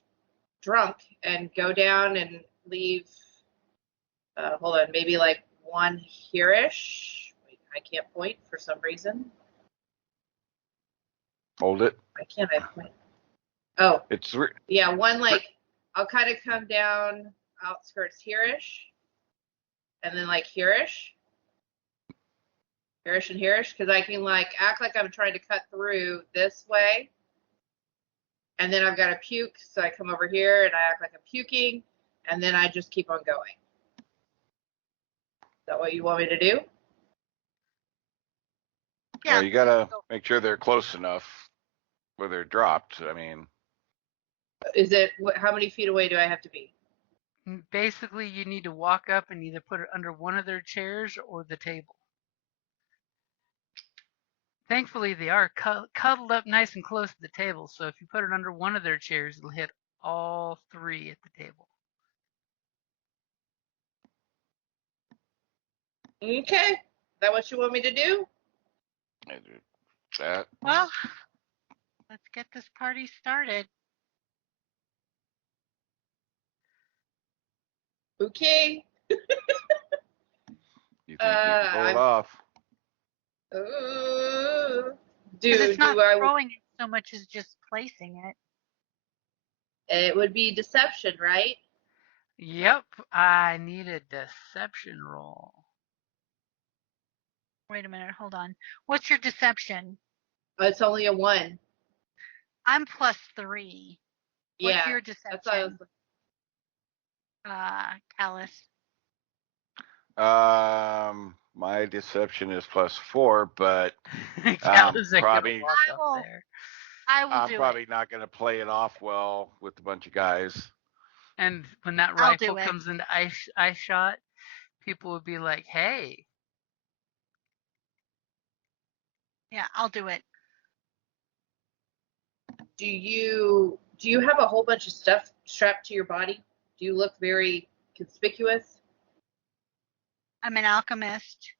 drunk and go down and leave. Hold on, maybe like one here-ish. Wait, I can't point for some reason. Hold it. Why can't I point? Oh, It's yeah, one like I'll kind of come down outskirts here-ish, and then like here-ish, here-ish and here-ish, because I can like act like I'm trying to cut through this way, and then I've got to puke, so I come over here and I act like I'm puking, and then I just keep on going. Is that what you want me to do? Yeah. Well, you gotta make sure they're close enough where they're dropped. I mean, Is it how many feet away do I have to be? Basically, you need to walk up and either put it under one of their chairs or the table. Thankfully, they are cuddled up nice and close to the table, so if you put it under one of their chairs, it'll hit all three at the table. Okay. Is that what you want me to do? that. Well, let's get this party started. Okay. You think you can pull it off? Because it's not throwing it so much as just placing it. It would be deception, right? Yep, I need a deception roll. Wait a minute, hold on. What's your deception? It's only a 1. I'm +3. Yeah. What's your deception? Callus. My deception is +4, but probably I'm probably not going to play it off well with a bunch of guys. And when that rifle comes into eye shot, people would be like, "Hey." Yeah, I'll do it. Do you have a whole bunch of stuff strapped to your body? Do you look very conspicuous? I'm an alchemist.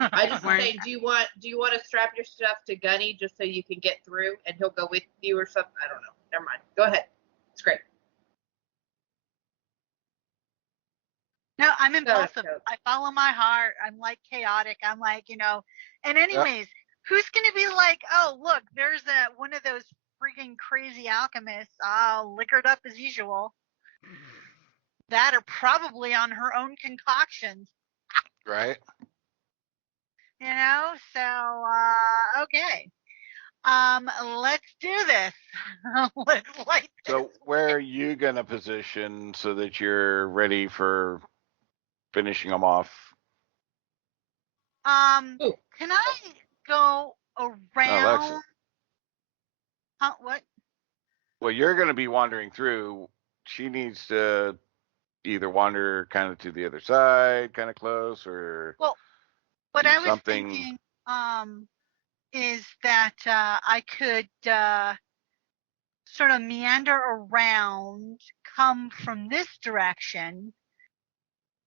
I just say, do you want to strap your stuff to Gunny just so you can get through and he'll go with you or something? I don't know. Never mind. Go ahead. It's great. No, I'm impulsive. I follow my heart. I'm like chaotic. I'm like, and anyways, who's going to be like, oh, look, there's one of those freaking crazy alchemists, liquored up as usual. That are probably on her own concoctions. Right. So okay. Let's do this. Let's light this. So where are you gonna position so that you're ready for finishing them off? Ooh. Can I go around? Alexa. What? Well, you're gonna be wandering through. She needs to either wander kind of to the other side, kind of close, or Well, what do I was something. thinking is that I could sort of meander around, come from this direction,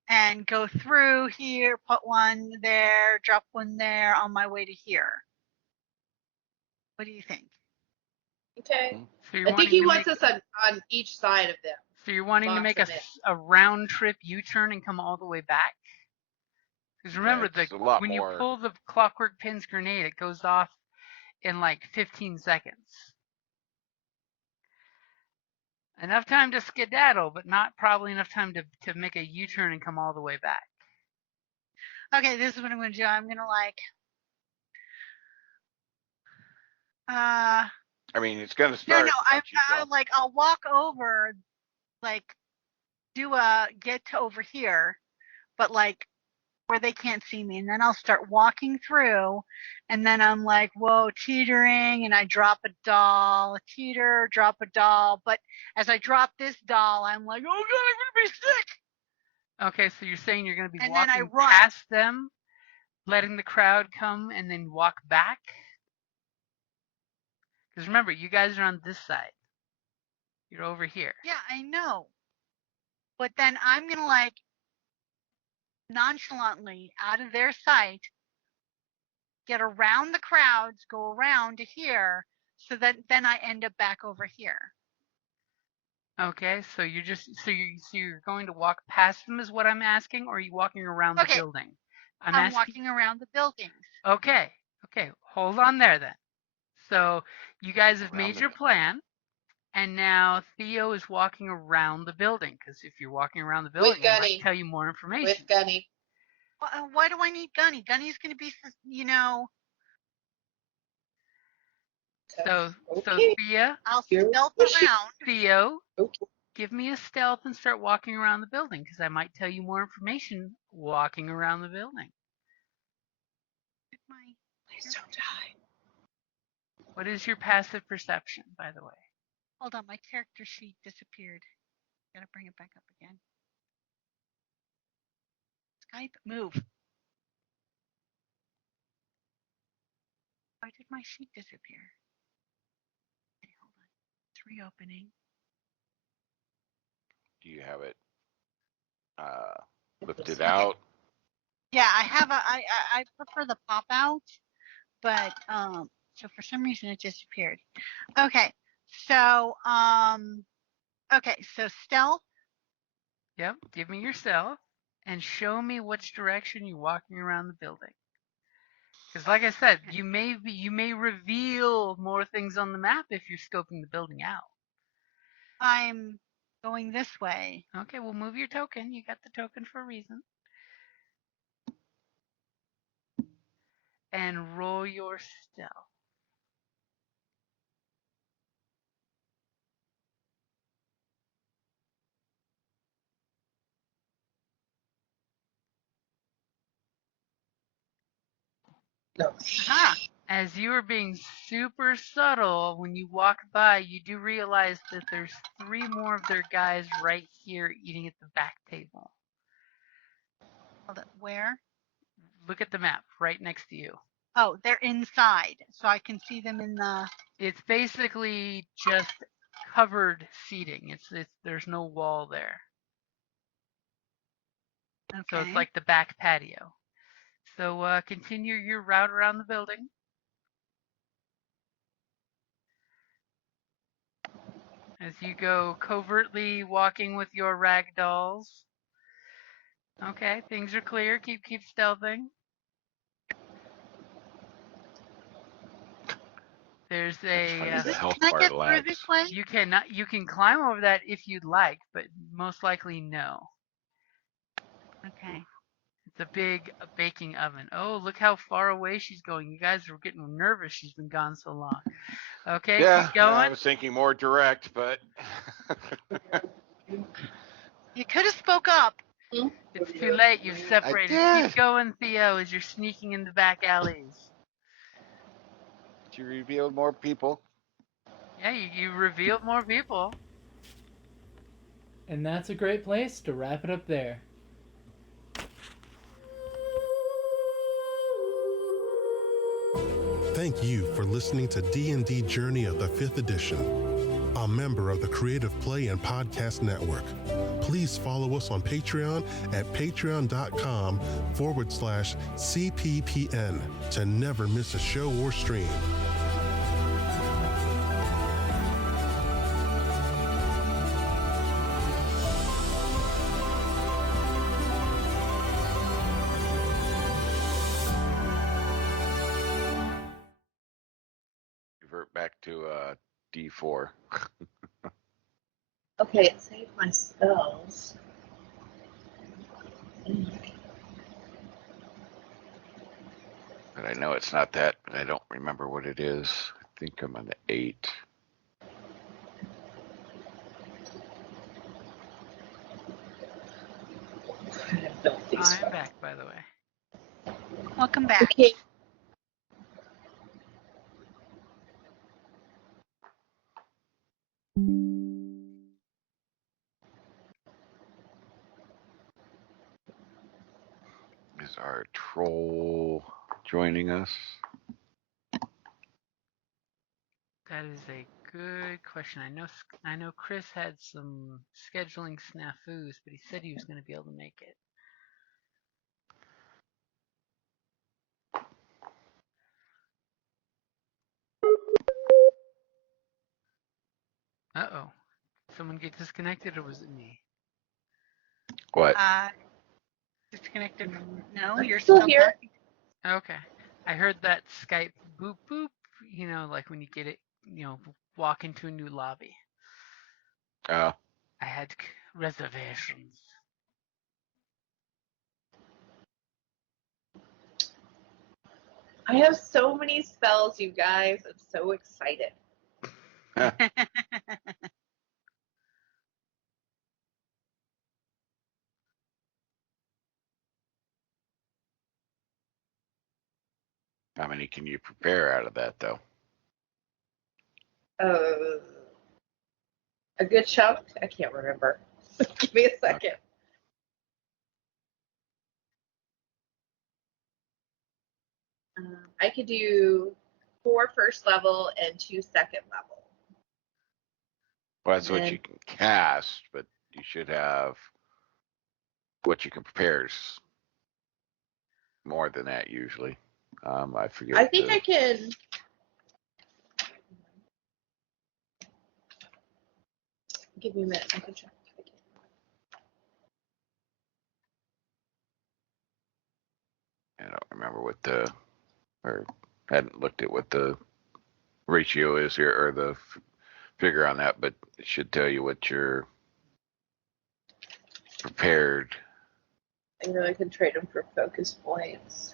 and go through here, put one there, drop one there on my way to here. What do you think? Okay. So you're I think wanting he to wants make, us on each side of them. so you're wanting to box make them in. a round trip U-turn and come all the way back? Because remember, It's a lot when more. you pull the clockwork pin's grenade, it goes off in like 15 seconds. Enough time to skedaddle, but not probably enough time to make a U-turn and come all the way back. Okay, this is what I'm going to do. I'm going to I mean, it's gonna start. no, once you jump. I'll walk over, get to over here, but where they can't see me, and then I'll start walking through, and then I'm like, whoa, teetering, and I drop a doll, teeter, drop a doll, but as I drop this doll, I'm like, oh god, I'm gonna be sick. Okay, so you're saying you're going to be And then I walking run. past them, letting the crowd come, and then walk back? Because remember, you guys are on this side. You're over here. Yeah, I know. But then I'm gonna nonchalantly out of their sight, get around the crowds, go around to here, so that then I end up back over here. Okay, so you're going to walk past them is what I'm asking, or are you walking around the building? I'm walking around the buildings. Okay, hold on there then. So you guys have Around made the your plan, and now Theo is walking around the building, because if you're walking around the building, I might tell you more information. With Gunny. Why do I need Gunny? Gunny's going to be, So Okay. Thea, I'll stealth around. Theo, Okay. give me a stealth and start walking around the building, because I might tell you more information walking around the building. Please don't die. What is your passive perception, by the way? Hold on, my character sheet disappeared. Gotta bring it back up again. Skype, move. Why did my sheet disappear? Okay, hold on. It's reopening. Do you have it lifted out? Yeah, I have I prefer the pop out, but so for some reason it disappeared. Okay. So so stealth. Yep, give me your stealth and show me which direction you're walking around the building. Because like I said, you may reveal more things on the map if you're scoping the building out. I'm going this way. Okay, well move your token. You got the token for a reason. And roll your stealth. No. Aha. As you are being super subtle, when you walk by, you do realize that there's 3 more of their guys right here eating at the back table. Hold it. Where? Look at the map right next to you. Oh, they're inside, so I can see them in the. It's basically just covered seating. It's there's no wall there. Okay. So it's like the back patio. So continue your route around the building. As you go covertly walking with your rag dolls. Okay, things are clear. Keep stealthing. There's a The health can I bar get through lags. this way? you can climb over that if you'd like, but most likely no. Okay. the big baking oven. Oh, look how far away she's going. You guys are getting nervous. She's been gone so long. Okay, Yeah, keep going. I was thinking more direct, but You could have spoke up. It's too late. You've separated. did. Keep going, Theo, as you're sneaking in the back alleys. You revealed more people. Yeah, you revealed more people. And that's a great place to wrap it up there. Thank you for listening to D&D Journey of the 5th Edition, a member of the Creative Play and Podcast Network. Please follow us on Patreon at patreon.com/CPPN to never miss a show or stream. Revert back to D4. Okay, it saved my spells. But I know it's not that, but I don't remember what it is. I think I'm on the 8. I'm back, by the way. Welcome back. Okay. Is our troll joining us? That is a good question. I know Chris had some scheduling snafus, but he said he was going to be able to make it. Uh-oh. Did someone get disconnected, or was it me? What? Disconnected. No, I'm you're still still here. talking. Okay. I heard that Skype boop boop, like when you get it, walk into a new lobby. Oh, I had reservations. I have so many spells, you guys. I'm so excited. how many can you prepare out of that, though? A good chunk? I can't remember. Give me a second. I could do 4 first level and 2 second level. Well, that's what you can cast, but you should have what you can prepare is more than that usually. I forget. I think I can. Give me a minute. I can check. I don't remember or hadn't looked at what the ratio is here or the figure on that, but it should tell you what you're prepared. I know I can trade them for focus points.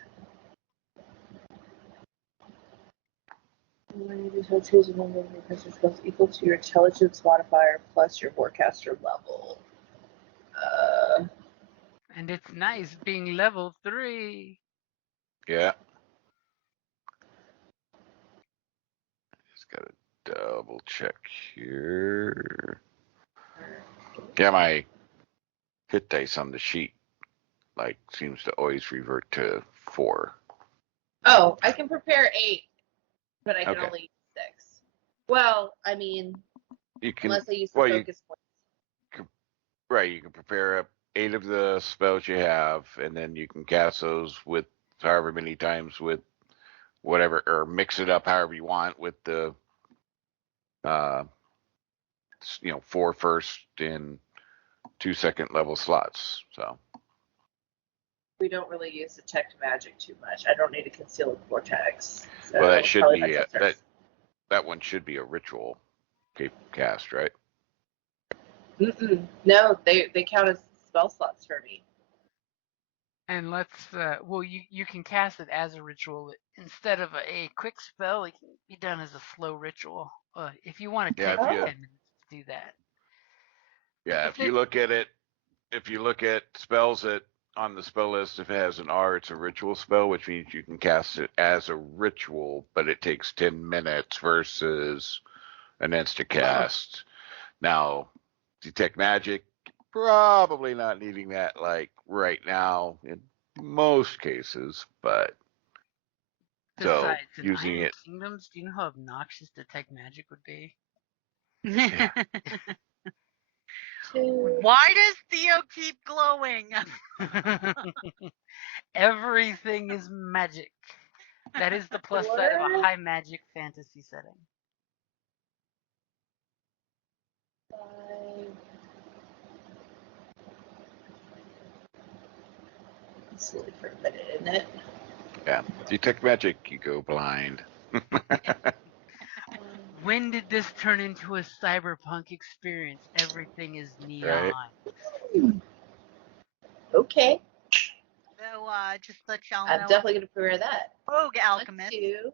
When you choose a number of your character spells equal to your intelligence modifier plus your forecaster level. And it's nice being level 3. Yeah. Just gotta double check here. Yeah, my hit dice on the sheet seems to always revert to 4. Oh, I can prepare 8, but I can Okay. only use 6. Well, I mean, You can unless I use the well, focus points. right. You can prepare up 8 of the spells you have, and then you can cast those with however many times with whatever, or mix it up however you want with the 4 first and 2 second level slots. So We don't really use detect magic too much. I don't need a concealed vortex. So well, that should probably be my sisters. that one should be a ritual cast, right? No, they count as spell slots for me. And let's well, you can cast it as a ritual instead of a quick spell. It can be done as a slow ritual. If you want to Yeah, take if you 10 minutes to do that. if you look at it, if you look at spells that on the spell list, if it has an R, it's a ritual spell, which means you can cast it as a ritual, but it takes 10 minutes versus an instant cast. Now, detect magic, probably not needing that like right now in most cases, but so Besides, in using Iron it, Kingdoms, do you know how obnoxious detect magic would be? yeah. Why does Theo keep glowing? Everything is magic. That is the plus side of a 4, high magic fantasy setting. 5. It's only for a minute, isn't it? Yeah. Detect magic, you go blind. When did this turn into a cyberpunk experience? Everything is neon. Right. Okay. So, just let y'all I'm know, definitely going to prepare that. Rogue 1, Alchemist. 2,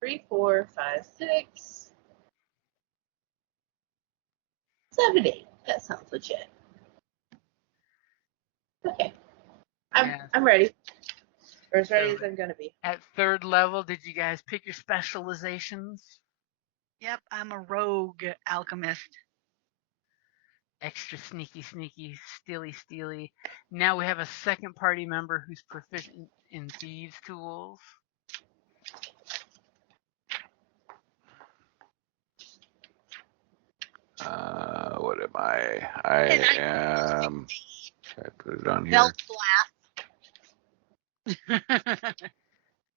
3, 4, 5, 6, 7, 8. That sounds legit. Okay. I'm ready. Or as ready as I'm going to be. At 3rd level, did you guys pick your specializations? Yep, I'm a rogue alchemist. Extra sneaky, steely. Now we have a second party member who's proficient in thieves' tools. What am I? I am. Should I put it on here? Belt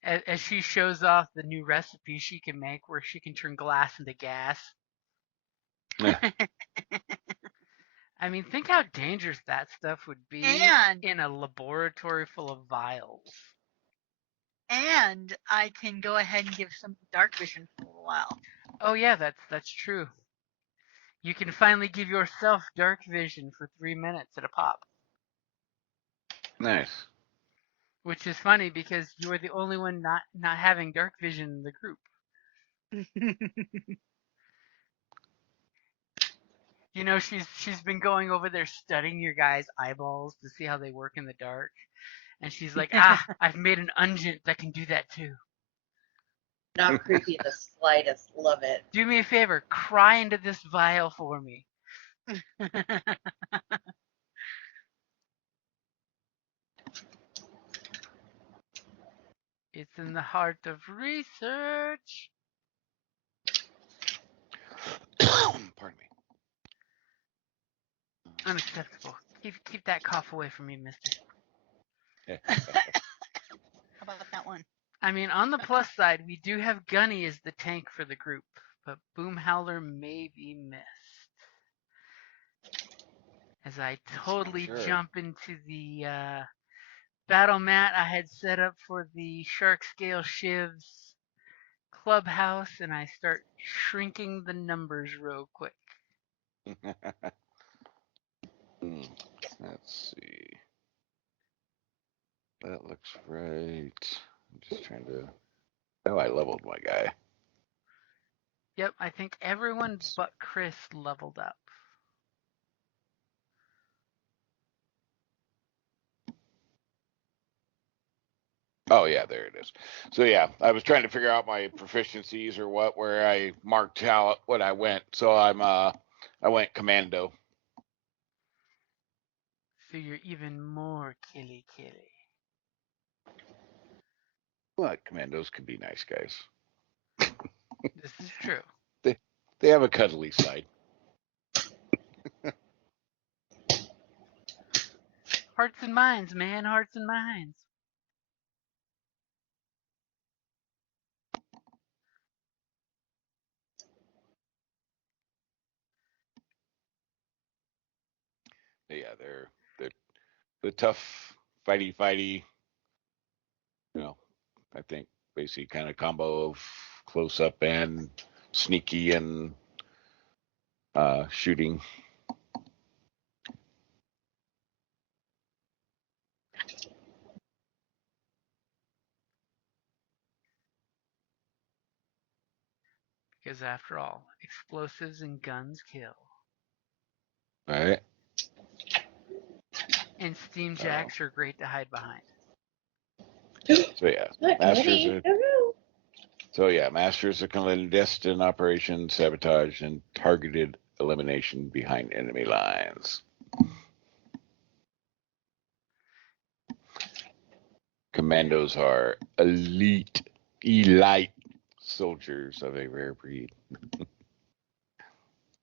As she shows off the new recipe she can make where she can turn glass into gas. Yeah. I mean, think how dangerous that stuff would be in a laboratory full of vials. And I can go ahead and give some dark vision for a while. Oh yeah, that's true. You can finally give yourself dark vision for 3 minutes at a pop. Nice. Which is funny because you are the only one not having dark vision in the group. You know, she's been going over there studying your guys' eyeballs to see how they work in the dark. And she's like, I've made an unguent that can do that too. Not creepy in the slightest. Love it. Do me a favor, cry into this vial for me. It's in the heart of research. Pardon me. Unacceptable. Keep that cough away from me, mister. How about that one? I mean, on the plus side, we do have Gunny as the tank for the group, but Boomhowler may be missed. As I totally jump into the battle mat I had set up for the Shark Scale Shivs clubhouse, and I start shrinking the numbers real quick. Let's see. That looks right. I'm just trying to. Oh, I leveled my guy. Yep, I think everyone but Chris leveled up. Oh yeah, there it is. So yeah, I was trying to figure out my proficiencies or where I marked what I went. So I went commando. So you're even more killy. But commandos can be nice guys. This is true. They have a cuddly side. Hearts and minds, man. Hearts and minds. Yeah, they're the tough fighty. You know, I think basically kind of combo of close up and sneaky and shooting. Because after all, explosives and guns kill. All right. And steam jacks are great to hide behind. So yeah, Not masters Eddie. are. No. So yeah, masters are clandestine operations, sabotage, and targeted elimination behind enemy lines. Commandos are elite soldiers of a rare breed.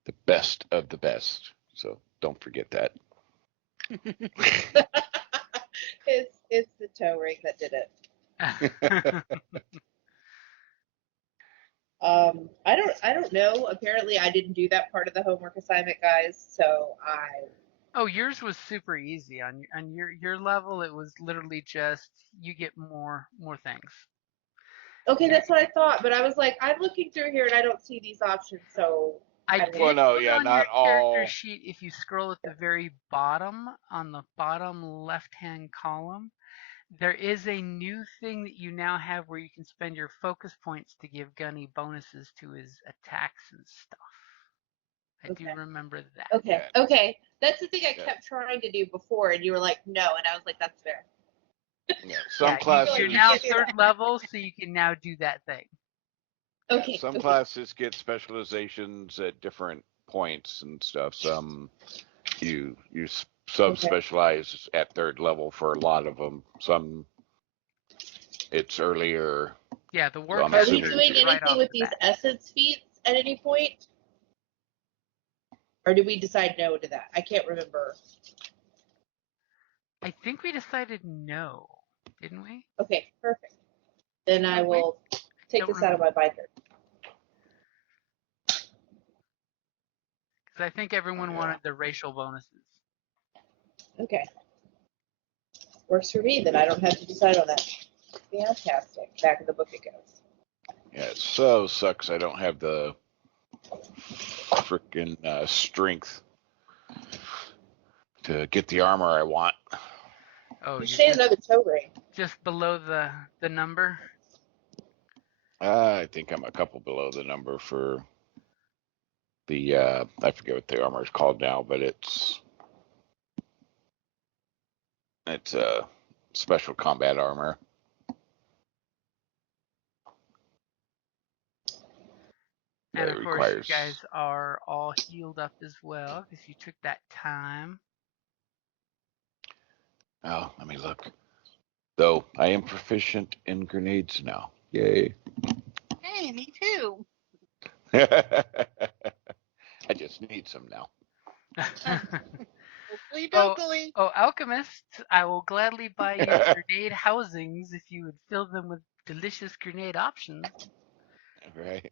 The best of the best. So don't forget that. It's the toe ring that did it. I don't know. Apparently, I didn't do that part of the homework assignment, guys. So Oh, yours was super easy on your level. It was literally just you get more things. okay, that's what I thought. But I was like, I'm looking through here and I don't see these options. So I don't did know. Well, no, put yeah, on not your character all. sheet, if you scroll at the very bottom, on the bottom left-hand column, there is a new thing that you now have where you can spend your focus points to give Gunny bonuses to his attacks and stuff. I do Okay. remember that. Okay. Yeah. Okay. That's the thing I Yeah. kept trying to do before, and you were like, no, and I was like, that's fair. Yeah, some Yeah, classes. you're You now can't do third that. level, so you can now do that thing. Okay. Some okay. classes get specializations at different points and stuff. Some you sub-specialize at third level for a lot of them. Some it's earlier. Yeah, the I'm work Are we assuming- hazard doing is right anything off with the these bat. essence feats at any point? Or did we decide no to that? I can't remember. I think we decided no, didn't we? Okay, perfect. Then I Did we? will take Don't this out of my binder. Because I think everyone wanted the racial bonuses. Okay. Works for me, then I don't have to decide on that. Fantastic. Back in the book it goes. Yeah, it so sucks I don't have the frickin' strength to get the armor I want. Oh, You you're should have another toe ring. just below the number. I think I'm a couple below the number for the I forget what the armor is called now, but it's special combat armor. And That of course, requires. you guys are all healed up as well because you took that time. Oh, let me look. Though I am proficient in grenades now. Yay. Hey, me too. I just need some now. Hopefully, Oh, dokily. alchemist, I will gladly buy you grenade housings if you would fill them with delicious grenade options. Right.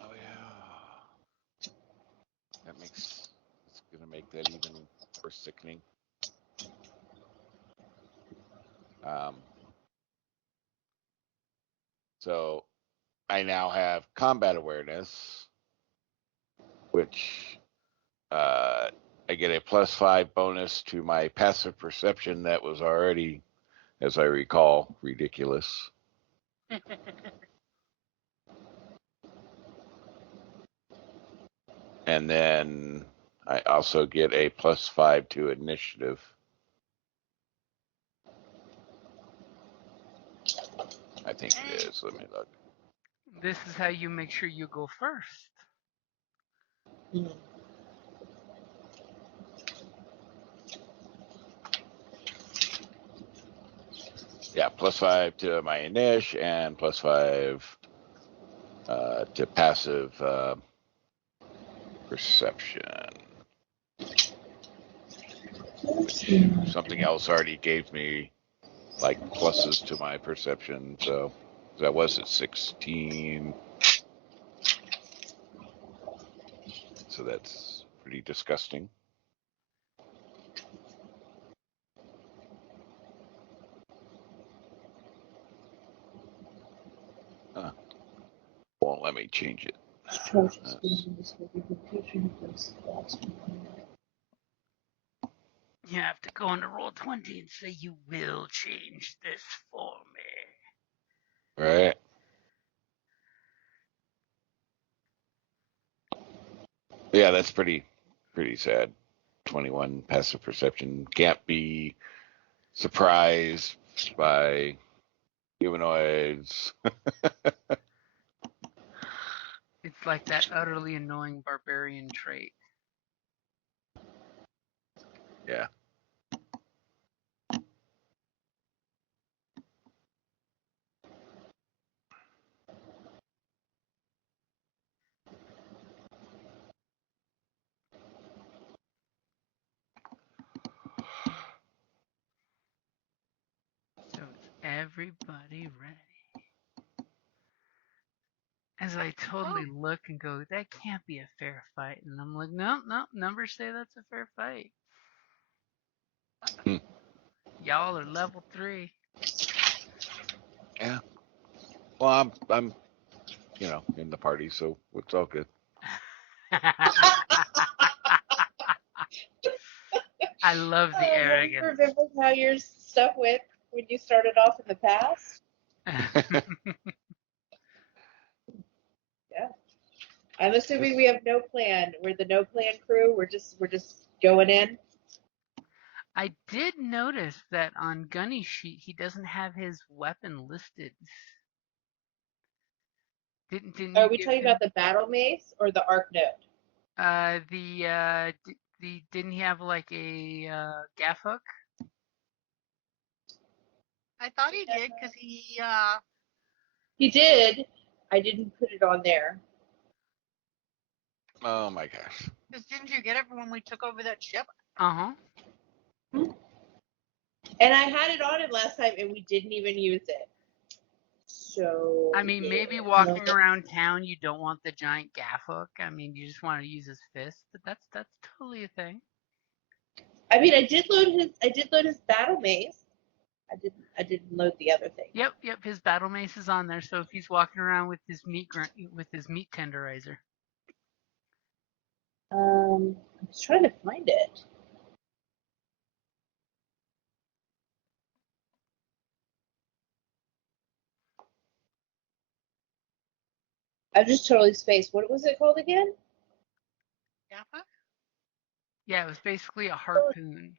Oh yeah. It's gonna make that even more sickening. So I now have combat awareness, which I get a +5 bonus to my passive perception that was already, as I recall, ridiculous. And then I also get a +5 to initiative. I think it is. Let me look. This is how you make sure you go first. Yeah, +5 to my initiative and +5 to passive perception. Which something else already gave me like pluses to my perception, so that was at 16. So that's pretty disgusting. Won't let me change it. You have to go into Roll20 and say you will change this for me. Right. Yeah, that's pretty sad. 21 passive perception. Can't be surprised by humanoids. It's like that utterly annoying barbarian trait. Yeah. So is everybody ready? As I totally look and go, that can't be a fair fight. And I'm like, no, numbers say that's a fair fight. Hmm. Y'all are level 3. Yeah. Well, I'm in the party, so it's all good. I love the arrogance. Remember how your stuff went when you started off in the past? Yeah. I'm assuming we have no plan. We're the no plan crew. We're just going in. I did notice that on Gunny's sheet he doesn't have his weapon listed. Didn't Are you we give talking him about the battle mace or the arc note? didn't he have like a gaff hook? I thought he did because He did. I didn't put it on there. Oh my gosh. Because didn't you get it when we took over that ship? Uh-huh. And I had it on him last time, and we didn't even use it. So I mean, yeah. maybe walking around town you don't want the giant gaff hook. I mean, you just want to use his fist, but that's totally a thing. I mean, I did load his battle mace. I didn't load the other thing. Yep, his battle mace is on there, so if he's walking around with his meat tenderizer. I'm trying to find it. I've just totally spaced. What was it called again? Jaffa? Yeah, it was basically a harpoon.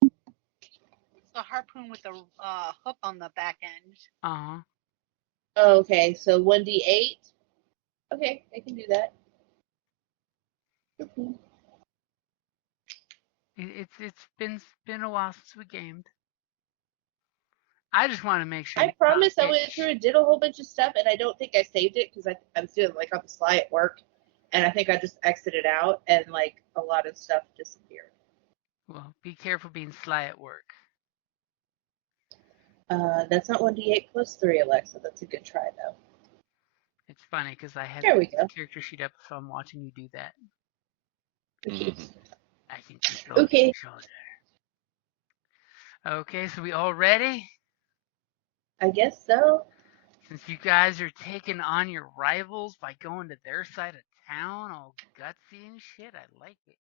It's the harpoon with the hook on the back end. Uh-huh. Oh, okay, so 1d8. Okay, I can do that. Okay. It's been a while since we gamed. I just want to make sure. I promise I went through and did a whole bunch of stuff, and I don't think I saved it because I was doing like on the fly at work, and I think I just exited out, and like a lot of stuff disappeared. Well, be careful being sly at work. That's not 1d8 plus 3, Alexa. That's a good try though. It's funny because I had There we the go. character sheet up, so I'm watching you do that. Okay. I can control Okay. your shoulder. Okay, so we all ready? I guess so. Since you guys are taking on your rivals by going to their side of town, all gutsy and shit, I like it.